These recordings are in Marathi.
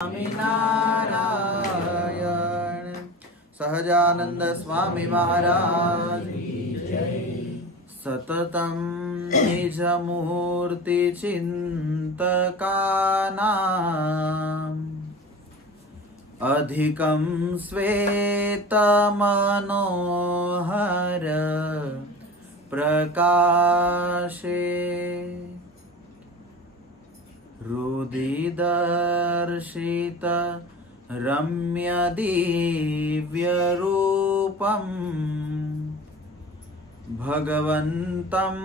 स्वामीनारायण सहजानंद स्वामी महाराज सततं निज मूर्ति चिंतकानां अधिकं श्वेत मनोहर प्रकाशे हृदिदर्शित रम्य दिव्य रूपं भगवन्तं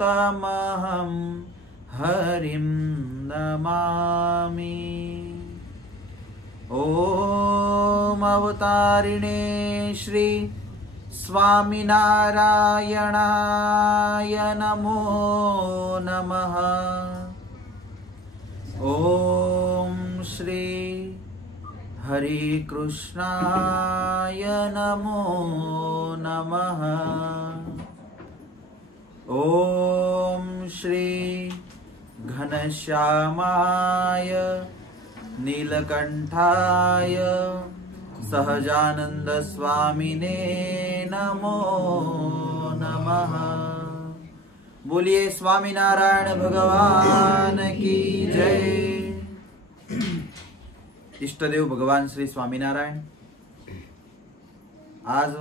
तमहं हरिं नमामि। ओम अवतारिणे श्री स्वामीनारायणाय नमो नमः। ओम श्री हरि कृष्णाय नमो नमः। ओम श्री घनश्यामाय नीलकंठाय सहजानंद स्वामिने नमो नमः। बोलिए स्वामीनारायण भगवान की जय। इष्टदेव भगवान श्री स्वामीनारायण आज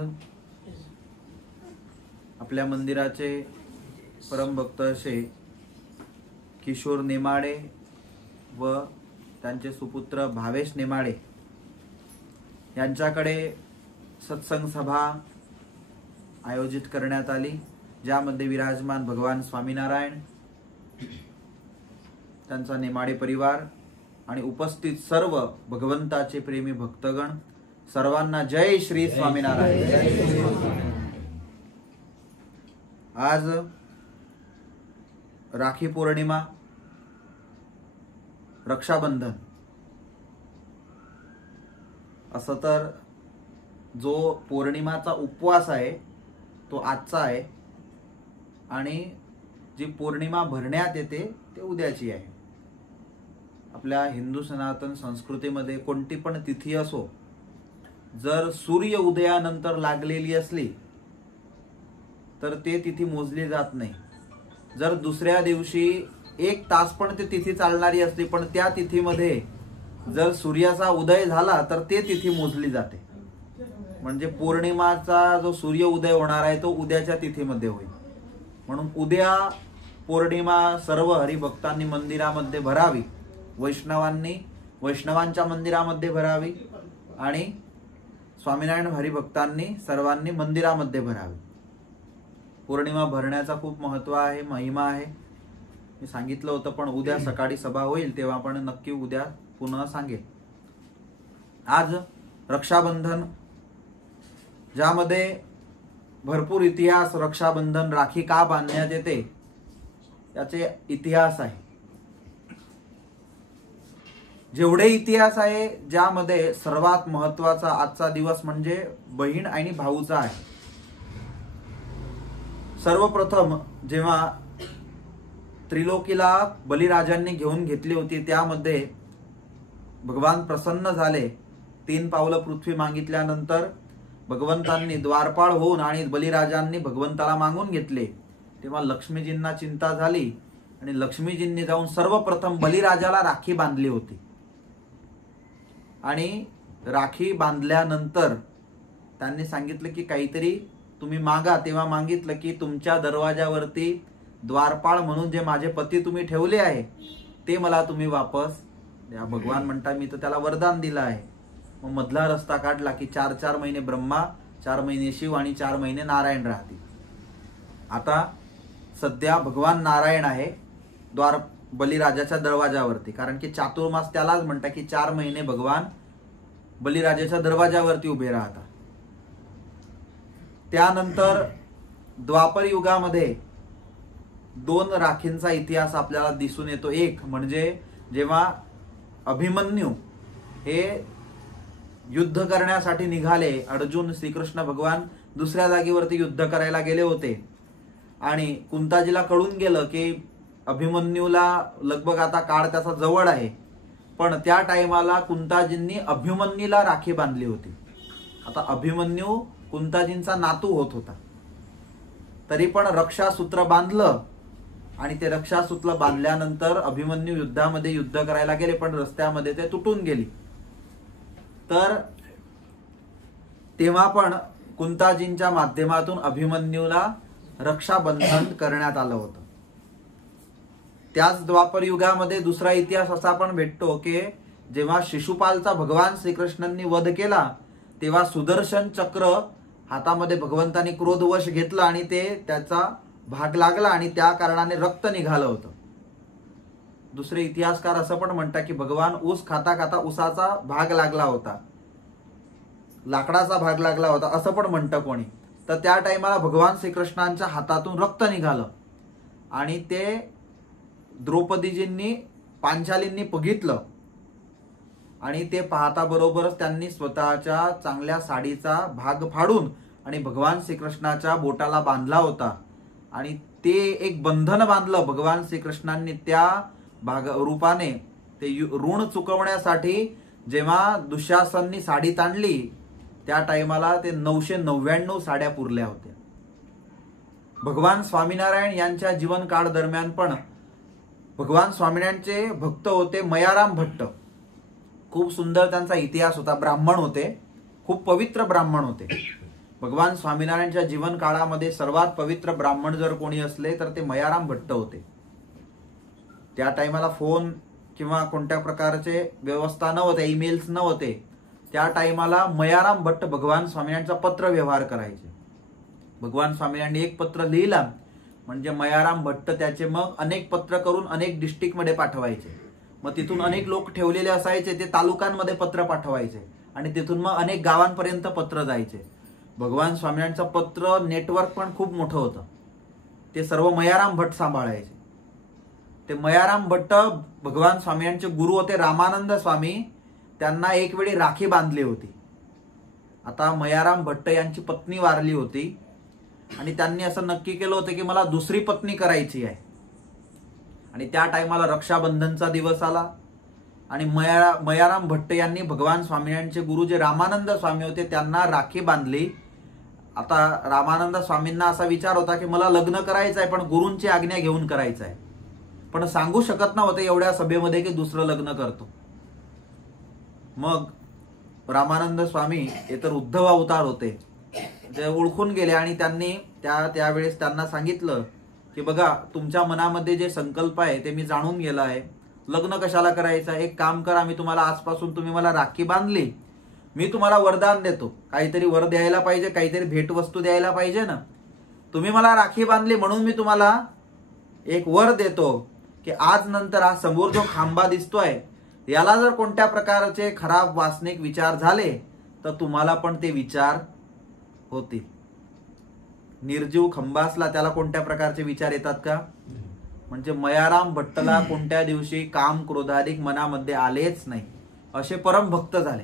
आपल्या मंदिराचे परमभक्त असे किशोर नेमाडे व त्यांचे सुपुत्र भावेश नेमाडे यांच्याकडे सत्संग सभा आयोजित करण्यात आली, ज्यामध्ये विराजमान भगवान स्वामीनारायण, त्यांचा नेमाडे परिवार आणि उपस्थित सर्व भगवंताचे प्रेमी भक्तगण सर्वांना जय श्री स्वामीनारायण। आज राखी पौर्णिमा, रक्षाबंधन, असं तर जो पौर्णिमाचा उपवास आहे तो आजचा आहे आणि जी पौर्णिमा भरण्यात येते ते उद्याची आहे। आपल्या हिंदू सनातन संस्कृतीमध्ये कोणती पण तिथी असो, जर सूर्य उदयानंतर लागलेली असली तर ते तिथी मोजली जात नाही। जर दुसऱ्या दिवशी 1 तास पण ते तिथी चालणारी असली पण त्या तिथीमध्ये जर सूर्याचा उदय झाला तर ते तिथी मोजली जाते। म्हणजे पौर्णिमाचा जो सूर्य उदय होणार आहे तो उद्याच्या तिथीमध्ये होईल। म्हणून उद्या पौर्णिमा सर्व हरिभक्तांनी मंदिरामध्ये भरावी, वैष्णवांच्या मंदिरामध्ये भरावी आणि स्वामीनारायण हरिभक्तांनी सर्वांनी मंदिरामध्ये भरावी। पौर्णिमा भरण्याचा खूप महत्व आहे, महिमा आहे। मी सांगितलं होतं पण उद्या सकाळी सभा होईल तेव्हा आपण नक्की उद्या पुन्हा सांगेल। आज रक्षाबंधन, ज्यामध्ये भरपूर इतिहास, रक्षाबंधन राखी का बांधण्यात येते याचे इतिहास आहे। जेवढे इतिहास आहे ज्यामध्ये सर्वात महत्वाचा आजचा दिवस म्हणजे बहीण आणि भाऊचा आहे। सर्वप्रथम जेव्हा त्रिलोकीला बलिराजांनी घेऊन घेतली होती त्यामध्ये भगवान प्रसन्न झाले। 3 पावलं पृथ्वी मागितल्यानंतर भगवंतांनी द्वारपाळ होऊन आणि बलिराजांनी भगवंताला मागून घेतले, तेव्हा लक्ष्मीजींना चिंता झाली आणि लक्ष्मीजींनी जाऊन सर्वप्रथम बलिराजाला राखी बांधली होती। आणि राखी बांधल्यानंतर त्यांनी सांगितलं की काहीतरी तुम्ही मागा, तेव्हा मागितलं की तुमच्या दरवाजावरती द्वारपाळ म्हणून जे माझे पती तुम्ही ठेवले आहे ते मला तुम्ही वापस द्या। भगवान म्हणता मी तर त्याला वरदान दिलं आहे। मग मधला रस्ता काढला की 4 महिने ब्रह्मा, 4 महिने शिव आणि 4 महिने नारायण राहतील। आता सध्या भगवान नारायण आहे बलिराजाच्या दरवाजावरती, कारण की चातुर्मास त्यालाच म्हणतात की 4 महिने भगवान बलिराजाच्या दरवाजावरती उभे राहतात। त्यानंतर द्वापर युगामध्ये 2 राखींचा इतिहास आपल्याला दिसून येतो। एक म्हणजे जेव्हा अभिमन्यू हे युद्ध करण्यासाठी निघाले, अर्जुन श्रीकृष्ण भगवान दुसऱ्या जागेवरती युद्ध करायला गेले होते आणि कुंताजीला कळून गेलं की अभिमन्यूला लगभग आता काळ त्याचा जवळ आहे, पण त्या टायमाला कुंताजींनी अभिमन्यूला राखी बांधली होती. आता अभिमन्यू कुंताजींचा नातू होत होता, तरी पण रक्षासूत्र बांधलं आणि ते रक्षासूत्र बांधल्यानंतर अभिमन्यू युद्धामध्ये युद्ध करायला गेले, पण रस्त्यामध्ये ते तुटून गेली. तर तेव्हा पण कुंताजींच्या माध्यमातून अभिमन्यूला रक्षाबंधन करण्यात आलं होतं. त्याच द्वापर युगामध्ये दुसरा इतिहास असा पण भेटतो की जेव्हा शिशुपालचा भगवान श्रीकृष्णांनी वध केला तेव्हा सुदर्शन चक्र हातामध्ये भगवंतांनी क्रोधवश घेतलं आणि ते त्याचा भाग लागला आणि त्या कारणाने रक्त निघालं होतं. दुसरे इतिहासकार असं पण म्हणतात की भगवान ऊस खाता खाता ऊसाचा भाग लागला होता, लाकडाचा भाग लागला होता असं पण म्हणतं कोणी. तर त्या टाइमाला भगवान श्रीकृष्णांच्या हातातून रक्त निघालं आणि ते द्रौपदीजींनी पांचालींनी बघितलं आणि ते पाहता बरोबरच त्यांनी स्वतःच्या चांगल्या साडीचा भाग फाडून आणि भगवान श्रीकृष्णाच्या बोटाला बांधला होता आणि ते एक बंधन बांधलं भगवान श्रीकृष्णांनी त्या रूपाने. ते ऋण चुकवण्यासाठी जेव्हा दुःशासननी साडी ताणली त्या टाइमाला ते 999 साड्या पुरल्या होत्या. भगवान स्वामीनारायण यांच्या जीवन काळ दरम्यान पण भगवान स्वामीनारायणचे भक्त होते मयाराम भट्ट. खूप सुंदर त्यांचा इतिहास होता. ब्राह्मण होते, खूप पवित्र ब्राह्मण होते. भगवान स्वामीनारायणच्या जीवन काळामध्ये सर्वात पवित्र ब्राह्मण जर कोणी असले तर ते मयाराम भट्ट होते. त्या टाइमाला फोन किंवा कोणत्या प्रकारचे व्यवस्था नव्हते, ईमेल्स नव्हते. त्या टाइमाला मयाराम भट्ट भगवान स्वामीनारायणचा पत्र व्यवहार करायचे. भगवान स्वामीनारायणने एक पत्र लिहिला म्हणजे मयाराम भट्ट त्याचे मग अनेक पत्र करून अनेक डिस्ट्रिक्ट मध्ये पाठवायचे. मग तिथून अनेक लोक ठेवलेले असायचे, ते तालुक्यांमध्ये पत्र पाठवायचे आणि तिथून मग अनेक गावांपर्यंत पत्र जायचे. भगवान स्वामीनारायणचं पत्र नेटवर्क पण खूप मोठं होतं. ते सर्व मयाराम भट्ट सांभाळायचे. ते मयाराम भट्ट भगवान स्वामीनारायणचे गुरु होते रामानंद स्वामी. त्यांना एक वेळी राखी बांधली होती. आता मयाराम भट्ट यांची पत्नी वारली होती आणि त्यांनी असं नक्की केलं होतं की मला दुसरी पत्नी करायची आहे. आणि त्या टायमाला रक्षाबंधनचा दिवस आला आणि मयाराम भट्ट यांनी भगवान स्वामीनारायणचे गुरु जे रामानंद स्वामी होते त्यांना राखी बांधली. आता रामानंद स्वामींना असा विचार होता की मला लग्न करायचं आहे पण गुरूंची आज्ञा घेऊन करायचं आहे, पण सांगू शकत नव्हते एवढ्या सभेमध्ये की दुसरं लग्न करतो. मग रामानंद स्वामी हे तर उद्धव अवतार होते, ते ओळखून गेले आणि त्यांनी त्यावेळेस त्यांना सांगितलं की बघा तुमच्या मनामध्ये जे संकल्प आहे ते मी जाणून गेला आहे. लग्न कशाला करायचं, एक काम करा, मी तुम्हाला आजपासून तुम्ही मला राखी बांधली, मी तुम्हाला वरदान देतो. काहीतरी वर द्यायला पाहिजे, काहीतरी भेटवस्तू द्यायला पाहिजे ना. तुम्ही मला राखी बांधली म्हणून मी तुम्हाला एक वर देतो की आज नंतर हा समोर जो खांबा दिसतोय याला जर कोणत्या प्रकारचे खराब वासनिक विचार झाले तर तुम्हाला पण ते विचार होतील. निर्जीव खंबा असला त्याला कोणत्या प्रकारचे विचार येतात का? म्हणजे मयाराम भट्टला कोणत्या दिवशी काम क्रोधाधिक मनामध्ये आलेच नाही. असे परम भक्त झाले.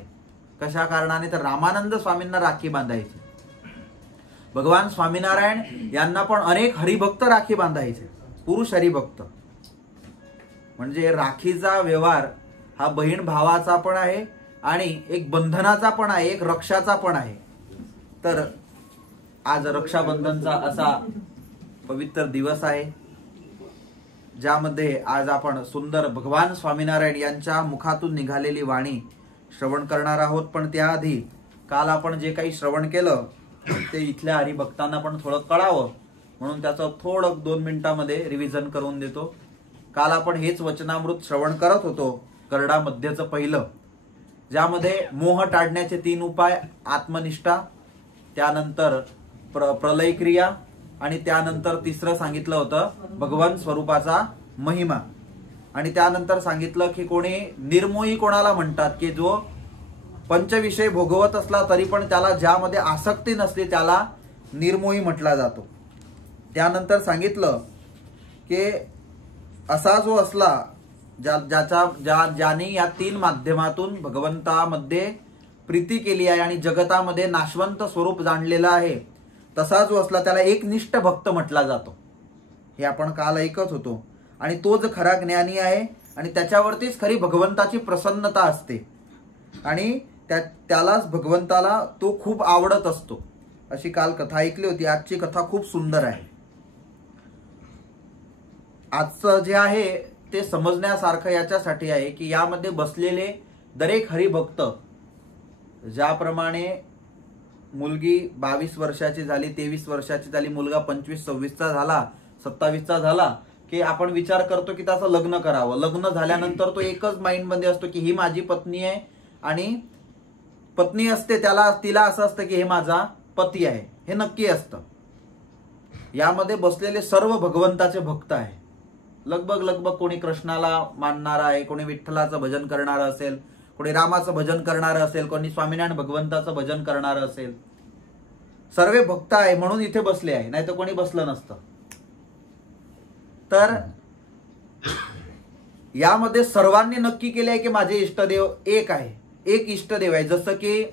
कशा कारणाने? तर रामानंद स्वामींना राखी बांधायची. भगवान स्वामीनारायण यांना पण अनेक हरिभक्त राखी बांधायचे, पुरुष हरिभक्त. म्हणजे राखीचा व्यवहार हा बहीण भावाचा पण आहे आणि एक बंधनाचा पण आहे, एक रक्षाचा पण आहे. तर आज रक्षाबंधनचा असा पवित्र दिवस आहे ज्यामध्ये आज आपण सुंदर भगवान स्वामीनारायण यांच्या मुखातून निघालेली वाणी श्रवण करणार आहोत. पण त्याआधी काल आपण जे काही श्रवण केलं ते इथल्या हरिभक्तांना पण थोडं कळावं म्हणून त्याचं थोडं 2 मिनिटांमध्ये रिव्हिजन करून देतो. काल आपण हेच वचनामृत श्रवण करत होतो, करडा मध्यचं पहिलं, ज्यामध्ये मोह टाळण्याचे 3 उपाय, आत्मनिष्ठा, त्यानंतर प्रलय क्रिया आणि त्यानंतर तिसरं सांगितलं होतं भगवान स्वरूपाचा महिमा. आणि त्यानंतर सांगितलं की कोणी निर्मोही कोणाला म्हणतात की जो पंचविषय भोगवत असला तरी पण त्याला ज्यामध्ये आसक्ती नसली त्याला निर्मोही म्हटला जातो. त्यानंतर सांगितलं की असा जो असला ज्याने या 3 माध्यमातून भगवंतामध्ये प्रीती केली आहे आणि जगतामध्ये नाशवंत स्वरूप जाणलेला आहे, तसा जो असला त्याला एकनिष्ठ भक्त म्हटला जातो. हे आपण काल ऐकत होतो. आणि तो जो खरा ज्ञानी आहे आणि त्याच्यावरतीच खरी भगवंताची प्रसन्नता असते आणि त्यालाच भगवंताला तो खूप आवडत असतो. अशी काल कथा ऐकली होती. आजची कथा खूप सुंदर आहे. आजचं जे आहे ते समजण्यासारखं याच्यासाठी आहे की यामध्ये बसलेले दरेक हरिभक्त, ज्याप्रमाणे मुलगी 22 वर्षाची झाली, 23 वर्षाची झाली, मुलगा 25-26चा झाला, 27चा झाला की आपण विचार करतो की त्याचं लग्न करावं. लग्न झाल्यानंतर तो एकच माइंड मध्ये असतो की ही माझी पत्नी आहे आणि पत्नी असते तिला असं असतं की हे माझा पती आहे, हे नक्की असतं. यामध्ये बसलेले सर्व भगवंताचे भक्त आहे. लगभग कोणी कृष्णाला मानणारा आहे, कोणी विठ्ठलाचं भजन करणारा असेल, कोणी रामाचं भजन करणारं असेल, कोणी स्वामीनारायण भगवंताचं भजन करणारं असेल. सर्व भक्त आहे म्हणून इथे बसले आहे, नाही तर कोणी बसलं नसतं. तर यामध्ये सर्वांनी नक्की केले आहे की माझे इष्टदेव एक आहे, एक इष्टदेव आहे. जसं की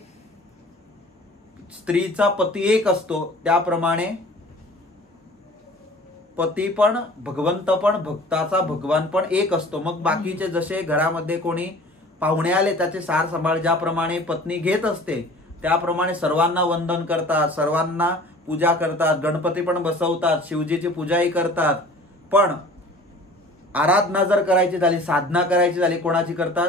स्त्रीचा पती एक असतो त्याप्रमाणे पती पण, भगवंत पण, भक्ताचा भगवान पण एक असतो. मग बाकीचे जसे घरामध्ये कोणी पाहुणे आले त्याचे सार सांभाळ ज्याप्रमाणे पत्नी घेत असते त्याप्रमाणे सर्वांना वंदन करतात, सर्वांना पूजा करतात, गणपती पण बसवतात, शिवजीची पूजाही करतात. पण आराधना जर करायची झाली, साधना करायची झाली, कोणाची करतात?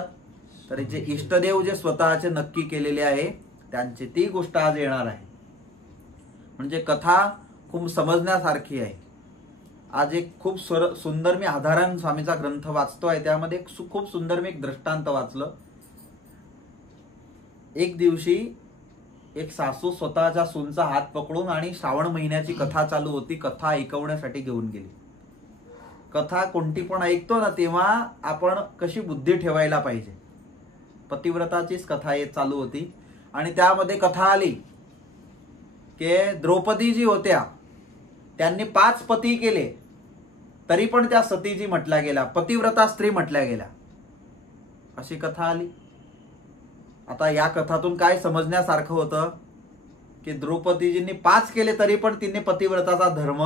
तर जे इष्टदेव जे स्वतःचे नक्की केलेले आहे त्यांची ती गोष्ट आज येणार आहे. म्हणजे कथा खूप समजण्यासारखी आहे. आज एक खूप सुंदर मी आधारण स्वामीचा ग्रंथ वाचतोय, त्यामध्ये खूप सुंदर मी एक दृष्टांत वाचलं. एक दिवशी एक सासू स्वतःच्या सूनचा हात पकडून आणि श्रावण महिन्याची कथा चालू होती, कथा ऐकवण्यासाठी घेऊन गेली. कथा कोणती पण ऐकतो ना तेव्हा आपण कशी बुद्धी ठेवायला पाहिजे, पतिव्रताचीच कथा चालू होती. आणि त्यामध्ये कथा आली की द्रौपदी जी होत्या त्यांनी 5 पती केले तरी पण त्या सतीजी म्हटल्या गेल्या, पतिव्रता स्त्री म्हटल्या गेल्या, अशी कथा आली. आता या कथातून काय समजण्यासारखं होतं की द्रौपदीजींनी 5 केले तरी पण तिने पतिव्रताचा धर्म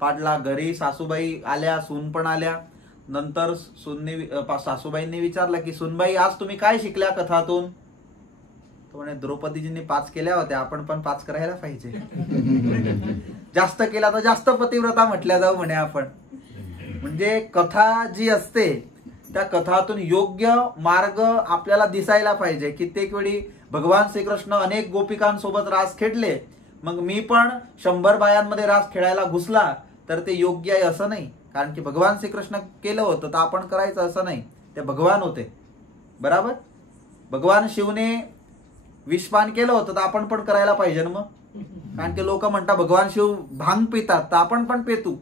पाडला. घरी सासूबाई आल्या, सून पण आल्या. नंतर सासूबाईंनी विचारलं की सूनबाई आज तुम्ही काय शिकल्या कथातून? तो म्हणे द्रौपदीजींनी 5 केल्या होत्या, आपण पण 5 करायला पाहिजे. जास्त केला तर जास्त पतिव्रता म्हटल्या जाऊ म्हणे आपण. म्हणजे कथा जी असते त्या कथातून योग्य मार्ग आपल्याला दिसायला पाहिजे. कित्येक वेळी भगवान श्रीकृष्ण अनेक गोपिकांसोबत रास खेळले, मग मी पण 100 बायांमध्ये रास खेळायला घुसला तर ते योग्य आहे असं नाही. कारण की भगवान श्रीकृष्ण केलं होतं तर आपण करायचं असं नाही, ते भगवान होते. बराबर. भगवान शिवने विषपान केलं होतं तर आपण पण करायला पाहिजे ना. मग कारण की लोक म्हणतात भगवान शिव भांग पितात तर आपण पण पेतू,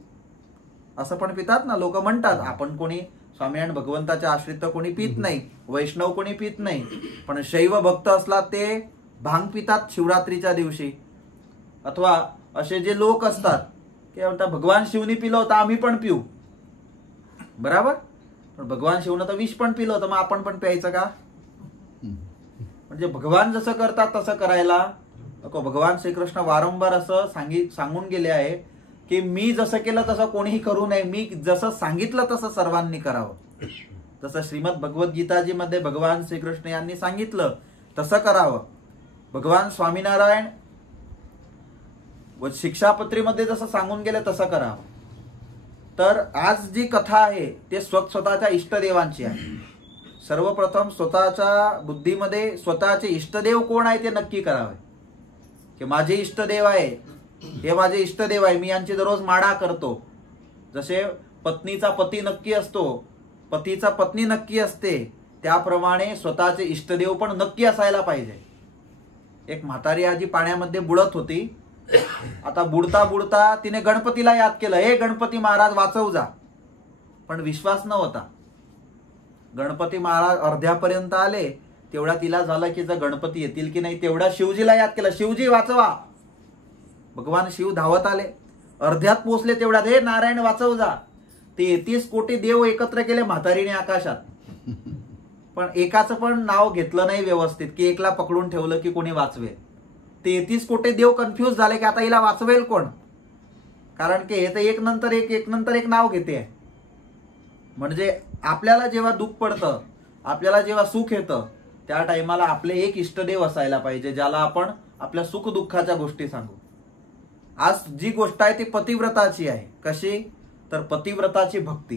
असं पण पितात ना लोक म्हणतात. आपण कोणी स्वामीनारायण भगवंताच्या आश्रित कोणी पित नाही, वैष्णव कोणी पित नाही, पण शैव भक्त असला ते भांग पितात शिवरात्रीच्या दिवशी. अथवा असे जे लोक असतात की म्हणतात भगवान शिवनी पिलं होतं आम्ही पण पिऊ. बराबर. पण भगवान शिवनं तर विष पण पिलं होतं, मग आपण पण प्यायचं का? म्हणजे भगवान जसं करतात तसं करायला नको. भगवान श्रीकृष्ण वारंवार असं सांगून गेले आहे की मी जसं केलं तसं कोणीही करू नये, मी जसं सांगितलं तसं सर्वांनी करावं. जसं श्रीमद भगवद्गीताजी मध्ये भगवान श्रीकृष्ण यांनी सांगितलं तसं करावं. भगवान स्वामीनारायण व शिक्षापत्रीमध्ये जसं सांगून गेले तसं करावं. तर आज जी कथा आहे ते स्वतःच्या इष्टदेवांची आहे. सर्वप्रथम स्वतःच्या बुद्धीमध्ये स्वतःचे इष्टदेव कोण आहे ते नक्की करावे. की माझे इष्टदेव आहे, हे माझे इष्टदेव आहे, मी यांची दररोज माळा करतो. जसे पत्नीचा पती नक्की असतो, पतीचा पत्नी नक्की असते, त्याप्रमाणे स्वतःचे इष्टदेव पण नक्की असायला पाहिजे. एक म्हातारी आजी पाण्यामध्ये बुडत होती. आता बुडता बुडता तिने गणपतीला याद केलं, हे गणपती महाराज वाचव जा. पण विश्वास नव्हता. गणपती महाराज अर्ध्यापर्यंत आले, तेवढा तिला झालं की जर गणपती येतील की नाही. तेवढा शिवजीला याद केलं, शिवजी वाचवा. भगवान शिव धावत आले. अर्ध्यात पोहोचले तेवढ्यात हे नारायण वाचव जा. 33 कोटी देव एकत्र केले म्हातारीने आकाशात, पण एकाचं पण नाव घेतलं नाही व्यवस्थित की एकला पकडून ठेवलं की कोणी वाचवेल. 33 कोटी देव कन्फ्युज झाले की आता हिला वाचवेल कोण. कारण की हे तर एक नंतर एक नाव घेते. म्हणजे आपल्याला जेव्हा दुःख पडतं, आपल्याला जेव्हा सुख येतं, त्या टाइमाला आपले एक इष्टदेव असायला पाहिजे, ज्याला आपण आपल्या सुख दुःखाच्या गोष्टी सांगू. आज जी गोष्ट आहे ती पतिव्रताची आहे. कशी? तर पतिव्रताची भक्ती.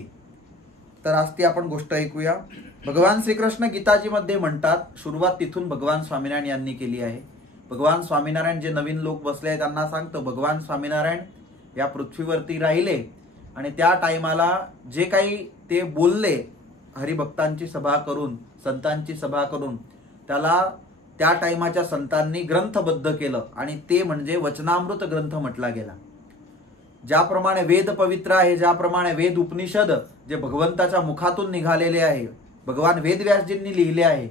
तर आज ती आपण गोष्ट ऐकूया. भगवान श्रीकृष्ण गीताजीमध्ये म्हणतात, सुरुवात तिथून भगवान स्वामीनारायण यांनी केली आहे. भगवान स्वामीनारायण जे नवीन लोक बसले आहेत त्यांना सांगतो, भगवान स्वामीनारायण या पृथ्वीवरती राहिले आणि त्या टाइमाला जे काही ते बोलले, हरिभक्तांची सभा करून, संतांची सभा करून, त्याला त्या टाइमाच्या संतांनी ग्रंथबद्ध केलं आणि ते म्हणजे वचनामृत ग्रंथ म्हटला गेला. ज्याप्रमाणे वेद पवित्र आहे, ज्याप्रमाणे वेद उपनिषद जे भगवंताच्या मुखातून निघालेले आहे, भगवान वेदव्यासजींनी लिहिले आहे,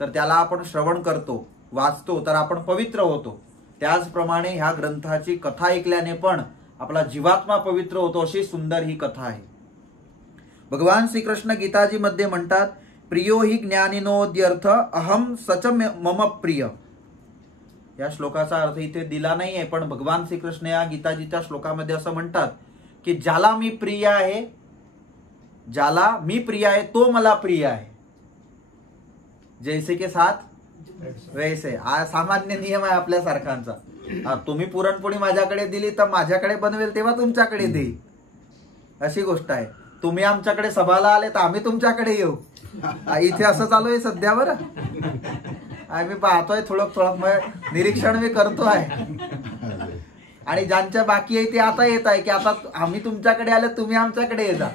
तर त्याला आपण श्रवण करतो, वाचतो, तर आपण पवित्र होतो. त्याचप्रमाणे ह्या ग्रंथाची कथा ऐकल्याने पण आपला जीवात्मा पवित्र होतो. अशी सुंदर ही कथा आहे. भगवान श्रीकृष्ण गीताजीमध्ये म्हणतात, प्रियो हि ज्ञानिनोद्यर्थ अहम सच मम प्रिय. या श्लोकाचा अर्थ इथे दिला नाहीये, पण भगवान श्रीकृष्ण या गीताजीच्या श्लोकामध्ये असं म्हणतात की ज्याला मी प्रिय आहे, ज्याला मी प्रिय आहे तो मला प्रिय आहे. जैसे के साथ वैसे. सामान्य नियम आहे आपल्या सारखांचा. तुम्ही पुरणपोळी माझ्याकडे दिली तर माझ्याकडे बनवेल तेव्हा तुमच्याकडे देईल, अशी गोष्ट आहे. तुम्ही आमच्याकडे सभाला आले तर आम्ही तुमच्याकडे येऊ. इथे असं चालू आहे सध्या. बरं, मी पाहतोय थोडं निरीक्षण मी करतो आहे. आणि ज्यांच्या बाकी आहे ते आता येत आहे की आता आम्ही तुमच्याकडे आले, तुम्ही आमच्याकडे येता.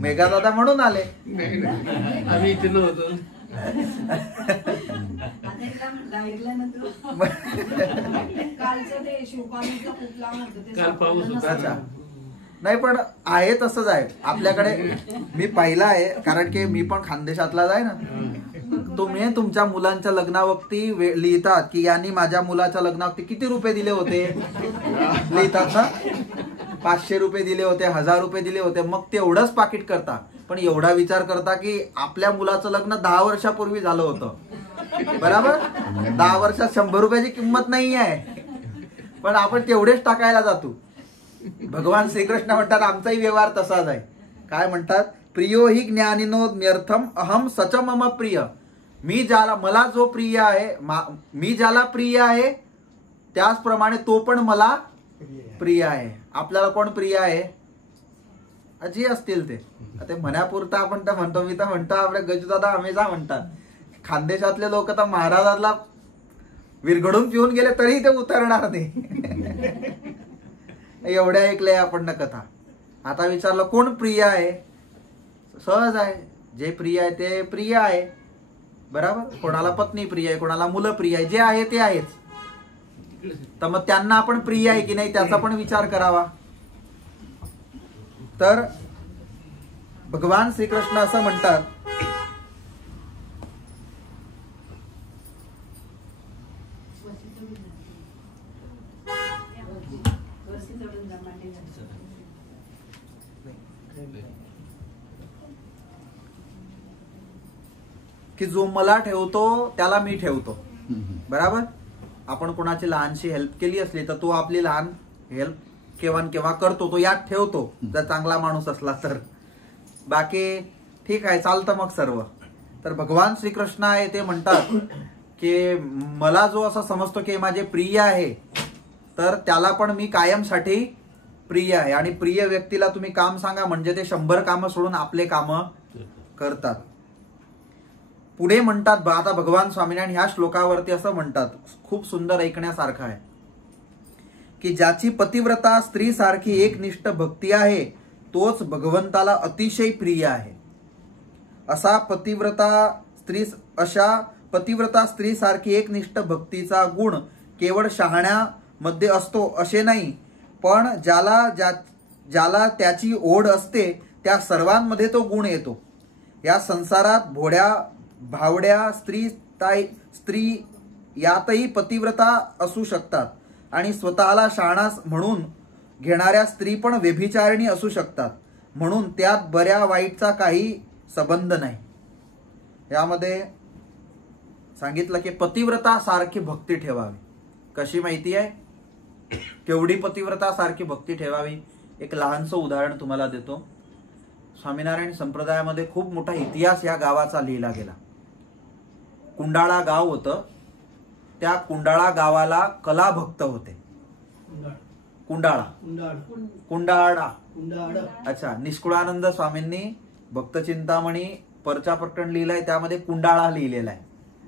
मेघा दादा म्हणून आले. आम्ही इथे नव्हतो. नाही, पण आहे तसंच आहे आपल्याकडे. मी पाहिलं आहे, कारण की मी पण खानदेशातलाच आहे ना. तुम्ही तुमच्या मुलांच्या लग्नावक्ती लिहितात की यांनी माझ्या मुलाच्या लग्नावक्ती किती रुपये दिले होते, लिहितात ना. 500 रुपये दिले होते, 1000 रुपये दिले होते. मग तेवढंच पाकिट करता. पण एवढा विचार करता की आपल्या मुलाचं लग्न 10 वर्षापूर्वी झालं होतं, बरोबर. 10 वर्षात 100 रुपयाची किंमत नाही आहे, पण आपण तेवढेच टाकायला जातो. भगवान श्रीकृष्ण म्हणतात आमचाही व्यवहार तसाच आहे. काय म्हणतात? प्रियो हि ज्ञानिनो न्यर्थम अहम सच मम प्रिय. मला जो प्रिय आहे, मी ज्याला प्रिय आहे त्याचप्रमाणे तो पण मला प्रिय आहे. आपल्याला कोण प्रिय आहे? जी असतील ते म्हण्यापुरता आपण तर म्हणतो. मी तर म्हणतो आपल्या गजूदादा हमेशा म्हणतात, खानदेशातले लोक तर महाराजांना विरघडून पिऊन गेले तरी ते उतरणार नाही. एवढ्या ऐकल्या आपण ना कथा. आता विचारलं कोण प्रिय आहे? सहज आहे, जे प्रिय आहे ते प्रिय आहे, बरोबर. कोणाला पत्नी प्रिय आहे, कोणाला मुलं प्रिय आहे, जे आहे ते आहेच. तर मग त्यांना आपण प्रिय आहे की नाही त्याचा पण विचार करावा. तर भगवान श्रीकृष्ण असं म्हणतात, की जो मला ठेवतो त्याला मी ठेवतो, बरोबर. आपण कोणाची लहानशी हेल्प केली असली तर तो आपली लहान हेल्प केव्हा करतो, तो यात ठेवतो जर चांगला माणूस असला तर. बाकी ठीक आहे, चालतं मग सर्व. तर भगवान श्रीकृष्ण आहे ते म्हणतात की मला जो असं समजतो की माझे प्रिय आहे, तर त्याला पण मी कायमसाठी प्रिय आहे. आणि प्रिय व्यक्तीला तुम्ही काम सांगा म्हणजे ते 100 कामं सोडून आपले कामं करतात. पुढे म्हणतात, आता भगवान स्वामीनारायण ह्या श्लोकावरती असं म्हणतात, खूप सुंदर ऐकण्यासारखं आहे, की ज्याची पतिव्रता स्त्री सारखी एकनिष्ठ भक्ती आहे तोच भगवंताला अतिशय प्रिय आहे. अशा पतिव्रता स्त्री सारखी एकनिष्ठ भक्तीचा गुण केवळ शहाण्यामध्ये असतो असे नाही, पण ज्याला त्याची ओढ असते त्या सर्वांमध्ये तो गुण येतो. या संसारात भोड्या भावड्या स्त्री यातही पतिव्रता असू शकतात आणि स्वतःला शहाणा म्हणून घेणाऱ्या स्त्री पण व्यभिचारिणी असू शकतात. म्हणून त्यात बऱ्या वाईटचा काही संबंध नाही. यामध्ये सांगितलं की पतिव्रता सारखी भक्ती ठेवावी. कशी माहिती आहे? केवढी पतिव्रता सारखी भक्ती ठेवावी? एक लहानसं उदाहरण तुम्हाला देतो. स्वामीनारायण संप्रदायामध्ये खूप मोठा इतिहास या गावाचा लिहिला गेला. कुंडाळा गाव होतं. त्या कुंडाळा गावाला कलाभक्त होते. कुंडाळा. अच्छा. निष्कुळानंद स्वामींनी भक्त चिंतामणी परचा प्रकरण लिहिलंय, त्यामध्ये कुंडाळा लिहिलेला आहे.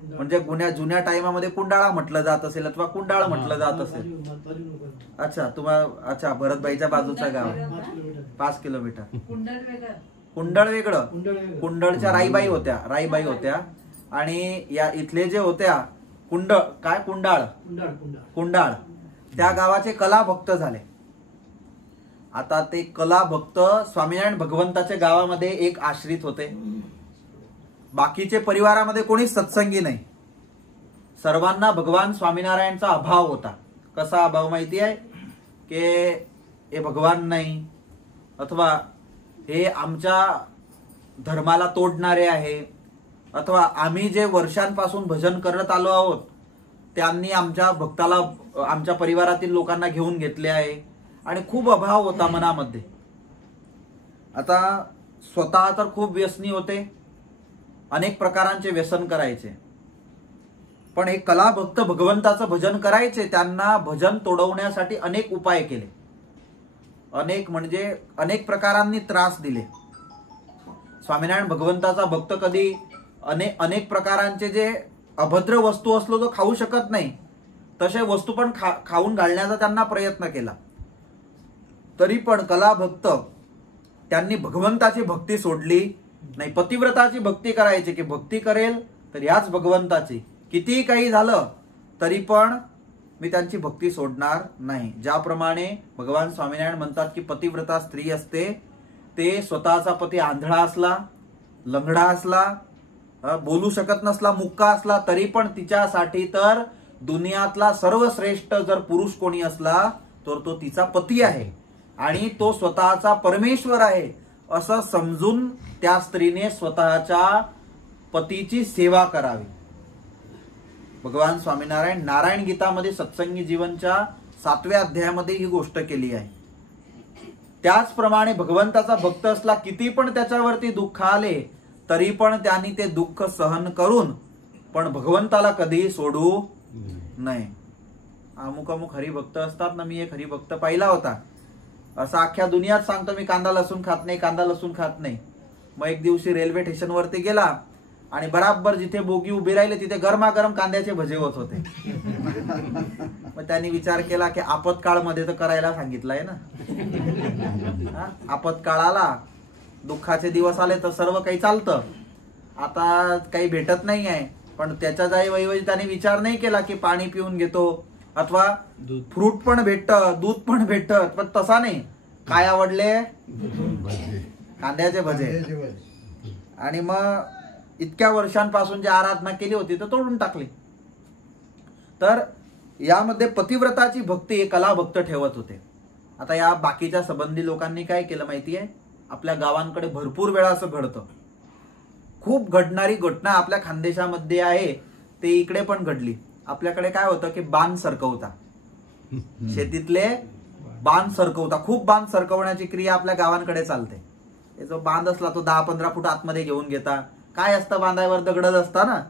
म्हणजे जुन्या टाइमामध्ये कुंडाळा म्हटलं जात असेल अथवा कुंडाळ म्हटलं जात असेल. अच्छा, भरतबाईच्या बाजूचा गाव, 5 किलोमीटर. कुंडळ वेगळं. कुंडळच्या राईबाई होत्या आणि या इथले जे होत्या कुंडाळ त्या गावाचे कलाभक्त झाले. आता ते कलाभक्त स्वामीनारायण भगवंताच्या गावामध्ये एक आश्रित होते. बाकीचे परिवारामध्ये कोणी सत्संगी नाही. सर्वांना भगवान स्वामीनारायणचा अभाव होता. कसा अभाव माहिती आहे? की हे भगवान नाही, अथवा हे आमच्या धर्माला तोडणारे आहे, अथवा आम्ही जे वर्षांपासून भजन करत आलो आहोत त्यांनी आमच्या भक्ताला, आमच्या परिवारातील लोकांना घेऊन घेतले आहे, आणि खूप अभाव होता मनामध्ये. आता स्वतः तर खूप व्यसनी होते, अनेक प्रकारांचे व्यसन करायचे. पण हे कलाभक्त भगवंताचं भजन करायचे. त्यांना भजन तोडवण्यासाठी अनेक उपाय केले, अनेक प्रकारांनी त्रास दिले. स्वामीनारायण भगवंताचा भक्त कधी अनेक प्रकारांचे जे अभद्र वस्तू असलो तो खाऊ शकत नाही, तसे वस्तू पण खाऊन घालण्याचा त्यांना प्रयत्न केला. तरी पण कलाभक्त त्यांनी भगवंताची भक्ती सोडली नाही. पतिव्रताची भक्ती करायची, की भक्ती करेल तर याच भगवंताची, कितीही काही झालं तरी पण मी त्यांची भक्ती सोडणार नाही. ज्याप्रमाणे भगवान स्वामीनारायण म्हणतात की पतिव्रता स्त्री असते, ते स्वतःचा पती आंधळा असला, लंगडा असला, बोलू शकत नसला, मुक्का असला, तरी पण तिच्यासाठी तर दुनियातला सर्वश्रेष्ठ जर पुरुष कोणी असला तर तो तिचा पती आहे, आणि तो स्वतःचा परमेश्वर आहे असं समजून त्या स्त्रीने स्वतःच्या पतीची सेवा करावी. भगवान स्वामीनारायण नारायण गीतामध्ये सत्संगी जीवनच्या 7व्या अध्यायामध्ये ही गोष्ट केली आहे. त्याचप्रमाणे भगवंताचा भक्त असला, किती पण त्याच्यावरती दुःख आले तरी पण त्यांनी ते दुःख सहन करून पण भगवंताला कधीही सोडू नाही. अमुक हरिभक्त असतात ना, मी एक हरिभक्त पाहिला होता, असं अख्ख्या दुनियात सांगतो मी कांदा लसूण खात नाही. मग एक दिवशी रेल्वे स्टेशनवरती गेला आणि बराबर जिथे बोगी उभी राहिली तिथे गरमागरम कांद्याचे भजे होत होते. मग त्यांनी विचार केला की आपत्काळमध्ये तर करायला सांगितलंय ना. आपत्काळाला दुःखाचे दिवस आले तर सर्व काही चालतं, आता काही भेटत नाही आहे, पण त्याच्या जाईऐवजी त्याने विचार नाही केला की पाणी पिऊन घेतो अथवा फ्रूट पण भेटत, दूध पण भेटत, पण तसा नाही. काय आवडले? कांद्याचे भजे. आणि मग इतक्या वर्षांपासून जी आराधना केली होती तर तोडून टाकली. तर यामध्ये पतिव्रताची भक्ती हे कलाभक्त ठेवत होते. आता या बाकीच्या संबंधी लोकांनी काय केलं माहितीये? आपल्या गावांकडे भरपूर वेळा असं घडतं. खूप घडणारी घटना आपल्या खानदेशामध्ये आहे, ते इकडे पण घडली. आपल्याकडे काय होतं की बांध सरकवता, शेतीतले बांध सरकवता, खूप बांध सरकवण्याची क्रिया आपल्या गावांकडे चालते. जो बांध असला तो 10-15 फूट आतमध्ये घेऊन घेता. काय असतं बांधावर? दगडच असता ना,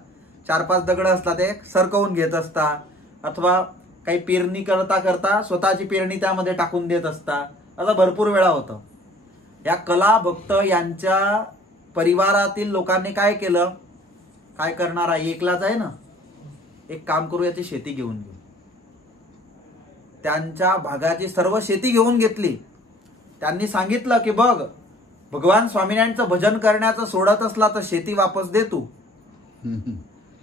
4-5 दगड असतात, ते सरकवून घेत असता, अथवा काही पेरणी करता करता स्वतःची पेरणी त्यामध्ये टाकून देत असता. असं भरपूर वेळा होतं. या कलाभक्त यांच्या परिवारातील लोकांनी काय केलं? काय करणार आहे, एकलाच आहे ना, एक काम करू, याची शेती घेऊन घेऊ. त्यांच्या भागाची सर्व शेती घेऊन घेतली. त्यांनी सांगितलं की बघ, भगवान स्वामीनारायणचं भजन करण्याचं सोडत असला तर शेती वापस दे तू.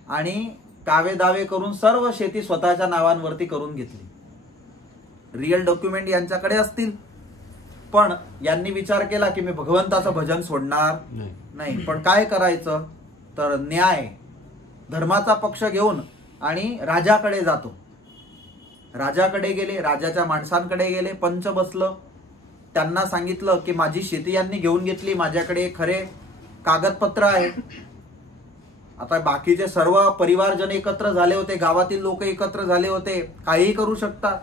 आणि कावे दावे करून सर्व शेती स्वतःच्या नावांवरती करून घेतली. रिअल डॉक्युमेंट यांच्याकडे असतील, पण यांनी विचार केला की मी भगवंताचं भजन सोडणार नाही. पण काय करायचं? तर न्याय धर्माचा पक्ष घेऊन आणि राजाकडे जातो. राजाकडे गेले, राजाच्या माणसांकडे गेले, पंच बसलं, त्यांना सांगितलं की माझी शेती यांनी घेऊन घेतली, माझ्याकडे खरे कागदपत्र आहे. आता बाकीचे सर्व परिवारजन एकत्र झाले होते, गावातील लोक एकत्र झाले होते, काहीही करू शकतात.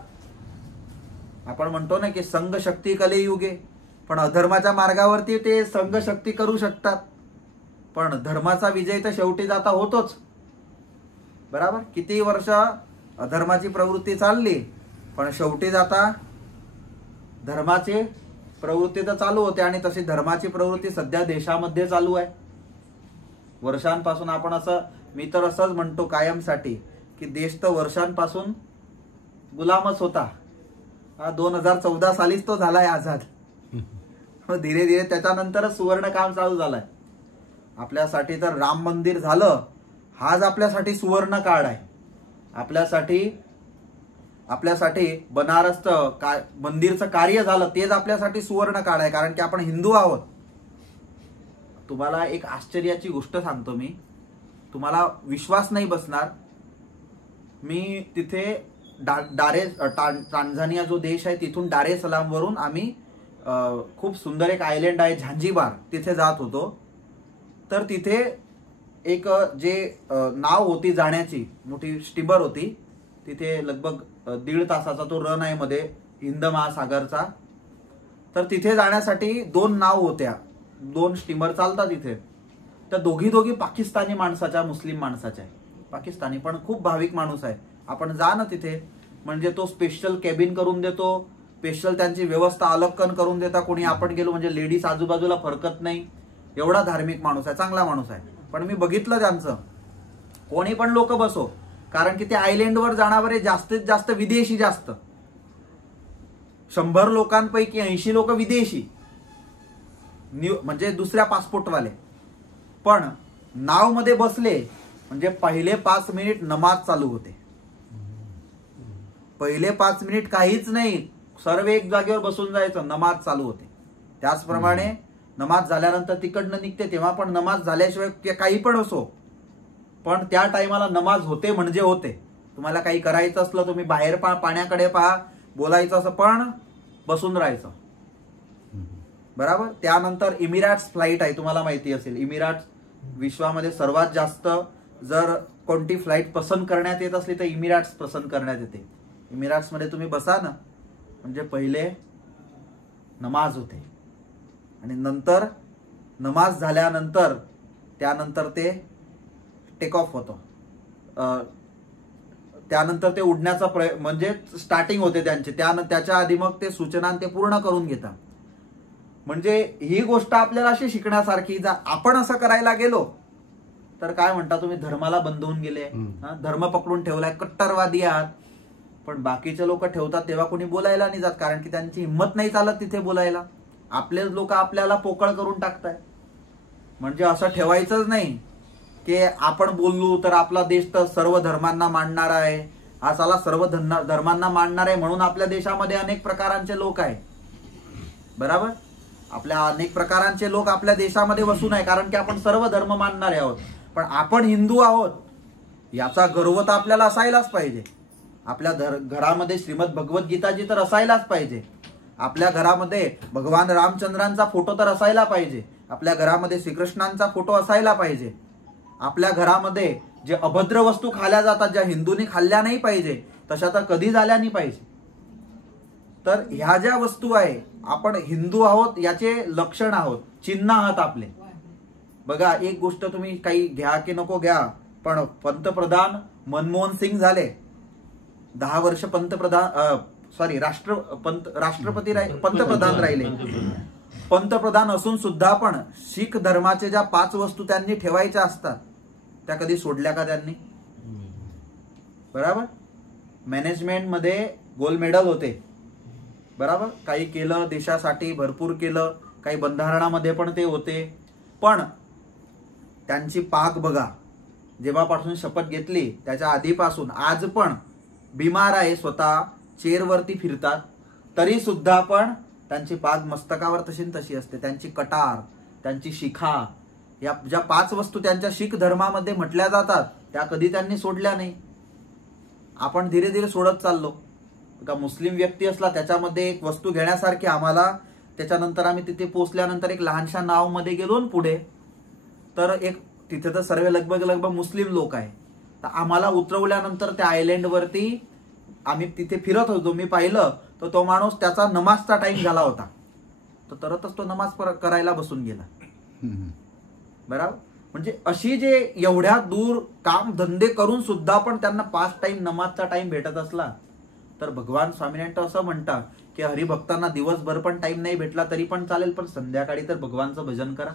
आपण म्हणतो ना की संघ शक्ती कलियुगे, पण अधर्माच्या मार्गावरती ते संघशक्ती करू शकतात, पण धर्माचा विजय तर शेवटी जाता होतोच. बरोबर, किती वर्ष अधर्माची प्रवृत्ती चालली, पण शेवटी जाता धर्माची प्रवृत्ती तर चालू होते. आणि तशी धर्माची प्रवृत्ती सध्या देशामध्ये चालू आहे. वर्षांपासून आपण मी तर असंच म्हणतो कायमसाठी की देश तर वर्षांपासून गुलामच होता. 2014 सालीच तो झालाय आझाद. धीरे धीरे त्याच्यानंतरच सुवर्ण काम चालू झालंय. आपल्यासाठी तर राम मंदिर झालं, हाच आपल्यासाठी सुवर्ण काळ आहे. आपल्यासाठी बनारसचं मंदिरचं कार्य झालं, तेच आपल्यासाठी सुवर्ण काळ आहे, कारण की आपण हिंदू आहोत. तुम्हाला एक आश्चर्याची गोष्ट सांगतो मी, तुम्हाला विश्वास नाही बसणार. मी तिथे टांझानिया जो देश आहे तिथून दार एस सलाम वरून आम्ही खूप सुंदर एक आयलंड आहे झांझिबार, तिथे जात होतो. तर तिथे एक जे नाव होती जाण्याची, मोठी स्टीमर होती. तिथे लगभग 1.5 तासाचा तो रन आहे मध्ये हिंद महासागरचा. तर तिथे जाण्यासाठी 2 नाव होत्या, 2 स्टीमर चालतात तिथे. त्या दोघी पाकिस्तानी माणसाच्या, मुस्लिम माणसाच्या आहे. पाकिस्तानी पण खूप भाविक माणूस आहे. आपण जा ना तिथे, म्हणजे तो स्पेशल केबिन करून देतो, स्पेशल त्यांची व्यवस्था अलगकन करून देता. कोणी आपण गेलो म्हणजे लेडीज आजूबाजूला फरकत नाही. एवढा धार्मिक माणूस आहे, चांगला माणूस आहे. पण मी बघितलं त्यांचं, कोणी पण लोक बसो, कारण की ते आयलंडवर जाणारे जास्तीत जास्त विदेशी, जास्त 100 लोकांपैकी 80 लोक विदेशी, म्हणजे दुसऱ्या पासपोर्टवाले. पण नाव मध्ये बसले म्हणजे पहिले 5 मिनिट नमाज चालू होते. पहिले 5 मिनिट काहीच नाही, सर्व एक जागेवर बसून जायचं, नमाज चालू होते. त्याचप्रमाणे नमाज झाल्यानंतर तिकडनं निघते, तेव्हा पण नमाज झाल्याशिवाय काही पण असो, पण त्या टायमाला नमाज होते म्हणजे होते. तुम्हाला काही करायचं असलं तुम्ही बाहेर पाण्याकडे पहा, बोलायचं असं, पण बसून राहायचं. बरोबर. त्यानंतर इमिराट्स फ्लाईट आहे, तुम्हाला माहिती असेल. इमिराट्स विश्वामध्ये सर्वात जास्त जर कोणती फ्लाईट पसंत करण्यात येत असली तर इमिराट्स पसंत करण्यात येते. इमिराट्स मध्ये तुम्ही बसा ना, म्हणजे पहिले नमाज होते आणि नंतर नमाज झाल्यानंतर त्यानंतर ते टेक ऑफ होतो. त्यानंतर ते उडण्याचा म्हणजे स्टार्टिंग होते त्यांचे. त्याच्या आधी मग ते सूचना ते पूर्ण करून घेतात. म्हणजे ही गोष्ट आपल्याला अशी शिकण्यासारखी, जर आपण असं करायला गेलो तर काय म्हणता तुम्ही, धर्माला बंधवून गेले, धर्म पकडून ठेवलाय, कट्टरवादी आहात. पण बाकीचे लोक ठेवतात तेव्हा कोणी बोलायला नाही जात, कारण की त्यांची हिंमत नाही चालत तिथे बोलायला. आपलेच लोक आपल्याला पोकळ करून टाकताय. म्हणजे असं ठेवायचंच नाही की आपण बोललो तर आपला देश तर सर्व धर्मांना मानणारा आहे, हा साला सर्व धर्मांना मानणार आहे म्हणून आपल्या देशामध्ये अनेक प्रकारांचे लोक आहे. बरोबर. आपल्या अनेक प्रकारांचे लोक आपल्या देशामध्ये बसून आहे, कारण की आपण सर्व धर्म मानणारे आहोत. पण आपण हिंदू आहोत याचा गर्व तर आपल्याला असायलाच पाहिजे. आपल्या घरामध्ये श्रीमद भगवद्गीताजी तर असायलाच पाहिजे. आपल्या घरामध्ये भगवान रामचंद्रांचा फोटो तर असायला पाहिजे. आपल्या घरामध्ये श्रीकृष्णांचा फोटो असायला पाहिजे. आपल्या घरामध्ये जे अभद्र वस्तू खाल्ल्या जातात, ज्या हिंदूंनी खाल्ल्या नाही पाहिजे, तशा तर कधी झाल्या नाही पाहिजे. तर ह्या ज्या वस्तू आहे, आपण हिंदू आहोत याचे लक्षण आहोत, चिन्ह आहात आपले. बघा, एक गोष्ट तुम्ही काही घ्या की नको घ्या, पण पंतप्रधान मनमोहन सिंग झाले, 10 वर्ष पंतप्रधान राहिले. पंतप्रधान असून सुद्धा पण शीख धर्माचे ज्या 5 वस्तू त्यांनी ठेवायच्या असतात त्या कधी सोडल्या का त्यांनी? बरोबर. मॅनेजमेंट मध्ये गोल्ड मेडल होते. बरोबर. काही केलं देशासाठी, भरपूर केलं. काही बंधारणामध्ये पण ते होते. पण त्यांची पाक बघा, जेव्हापासून शपथ घेतली त्याच्या आधीपासून आज पण बिमार आहे, स्वतः चेअरवरती फिरतात, तरी सुद्धा पण त्यांची पाग मस्तकावर तशी असते. त्यांची कटार, त्यांची शिखा, या ज्या 5 वस्तू त्यांच्या शीख धर्मामध्ये म्हटल्या जातात त्या कधी त्यांनी सोडल्या नाही. आपण धीरे धीरे सोडत चाललो. का मुस्लिम व्यक्ती असला त्याच्यामध्ये एक वस्तू घेण्यासारखी आम्हाला, त्याच्यानंतर आम्ही तिथे पोहोचल्यानंतर एक लहानशा नाव मध्ये गेलो पुढे, तर एक तिथे तर सर्व लगभग मुस्लिम लोक आहे. तर आम्हाला उतरवल्यानंतर त्या आयलंड वरती आम्ही तिथे फिरत होतो, मी पाहिलं तर तो माणूस, त्याचा नमाजचा टाइम झाला होता. तर तरतच तो नमाज करायला बसून गेला. बरोबर. म्हणजे अशी जे एवढ्या दूर काम धंदे करून सुद्धा पण त्यांना 5 टाइम नमाजचा टाइम भेटत असला, तर भगवान स्वामीनारायण असं म्हणतात की हरिभक्तांना दिवसभर पण टाइम नाही भेटला तरी पण चालेल, पण संध्याकाळी तर भगवानचं भजन करा.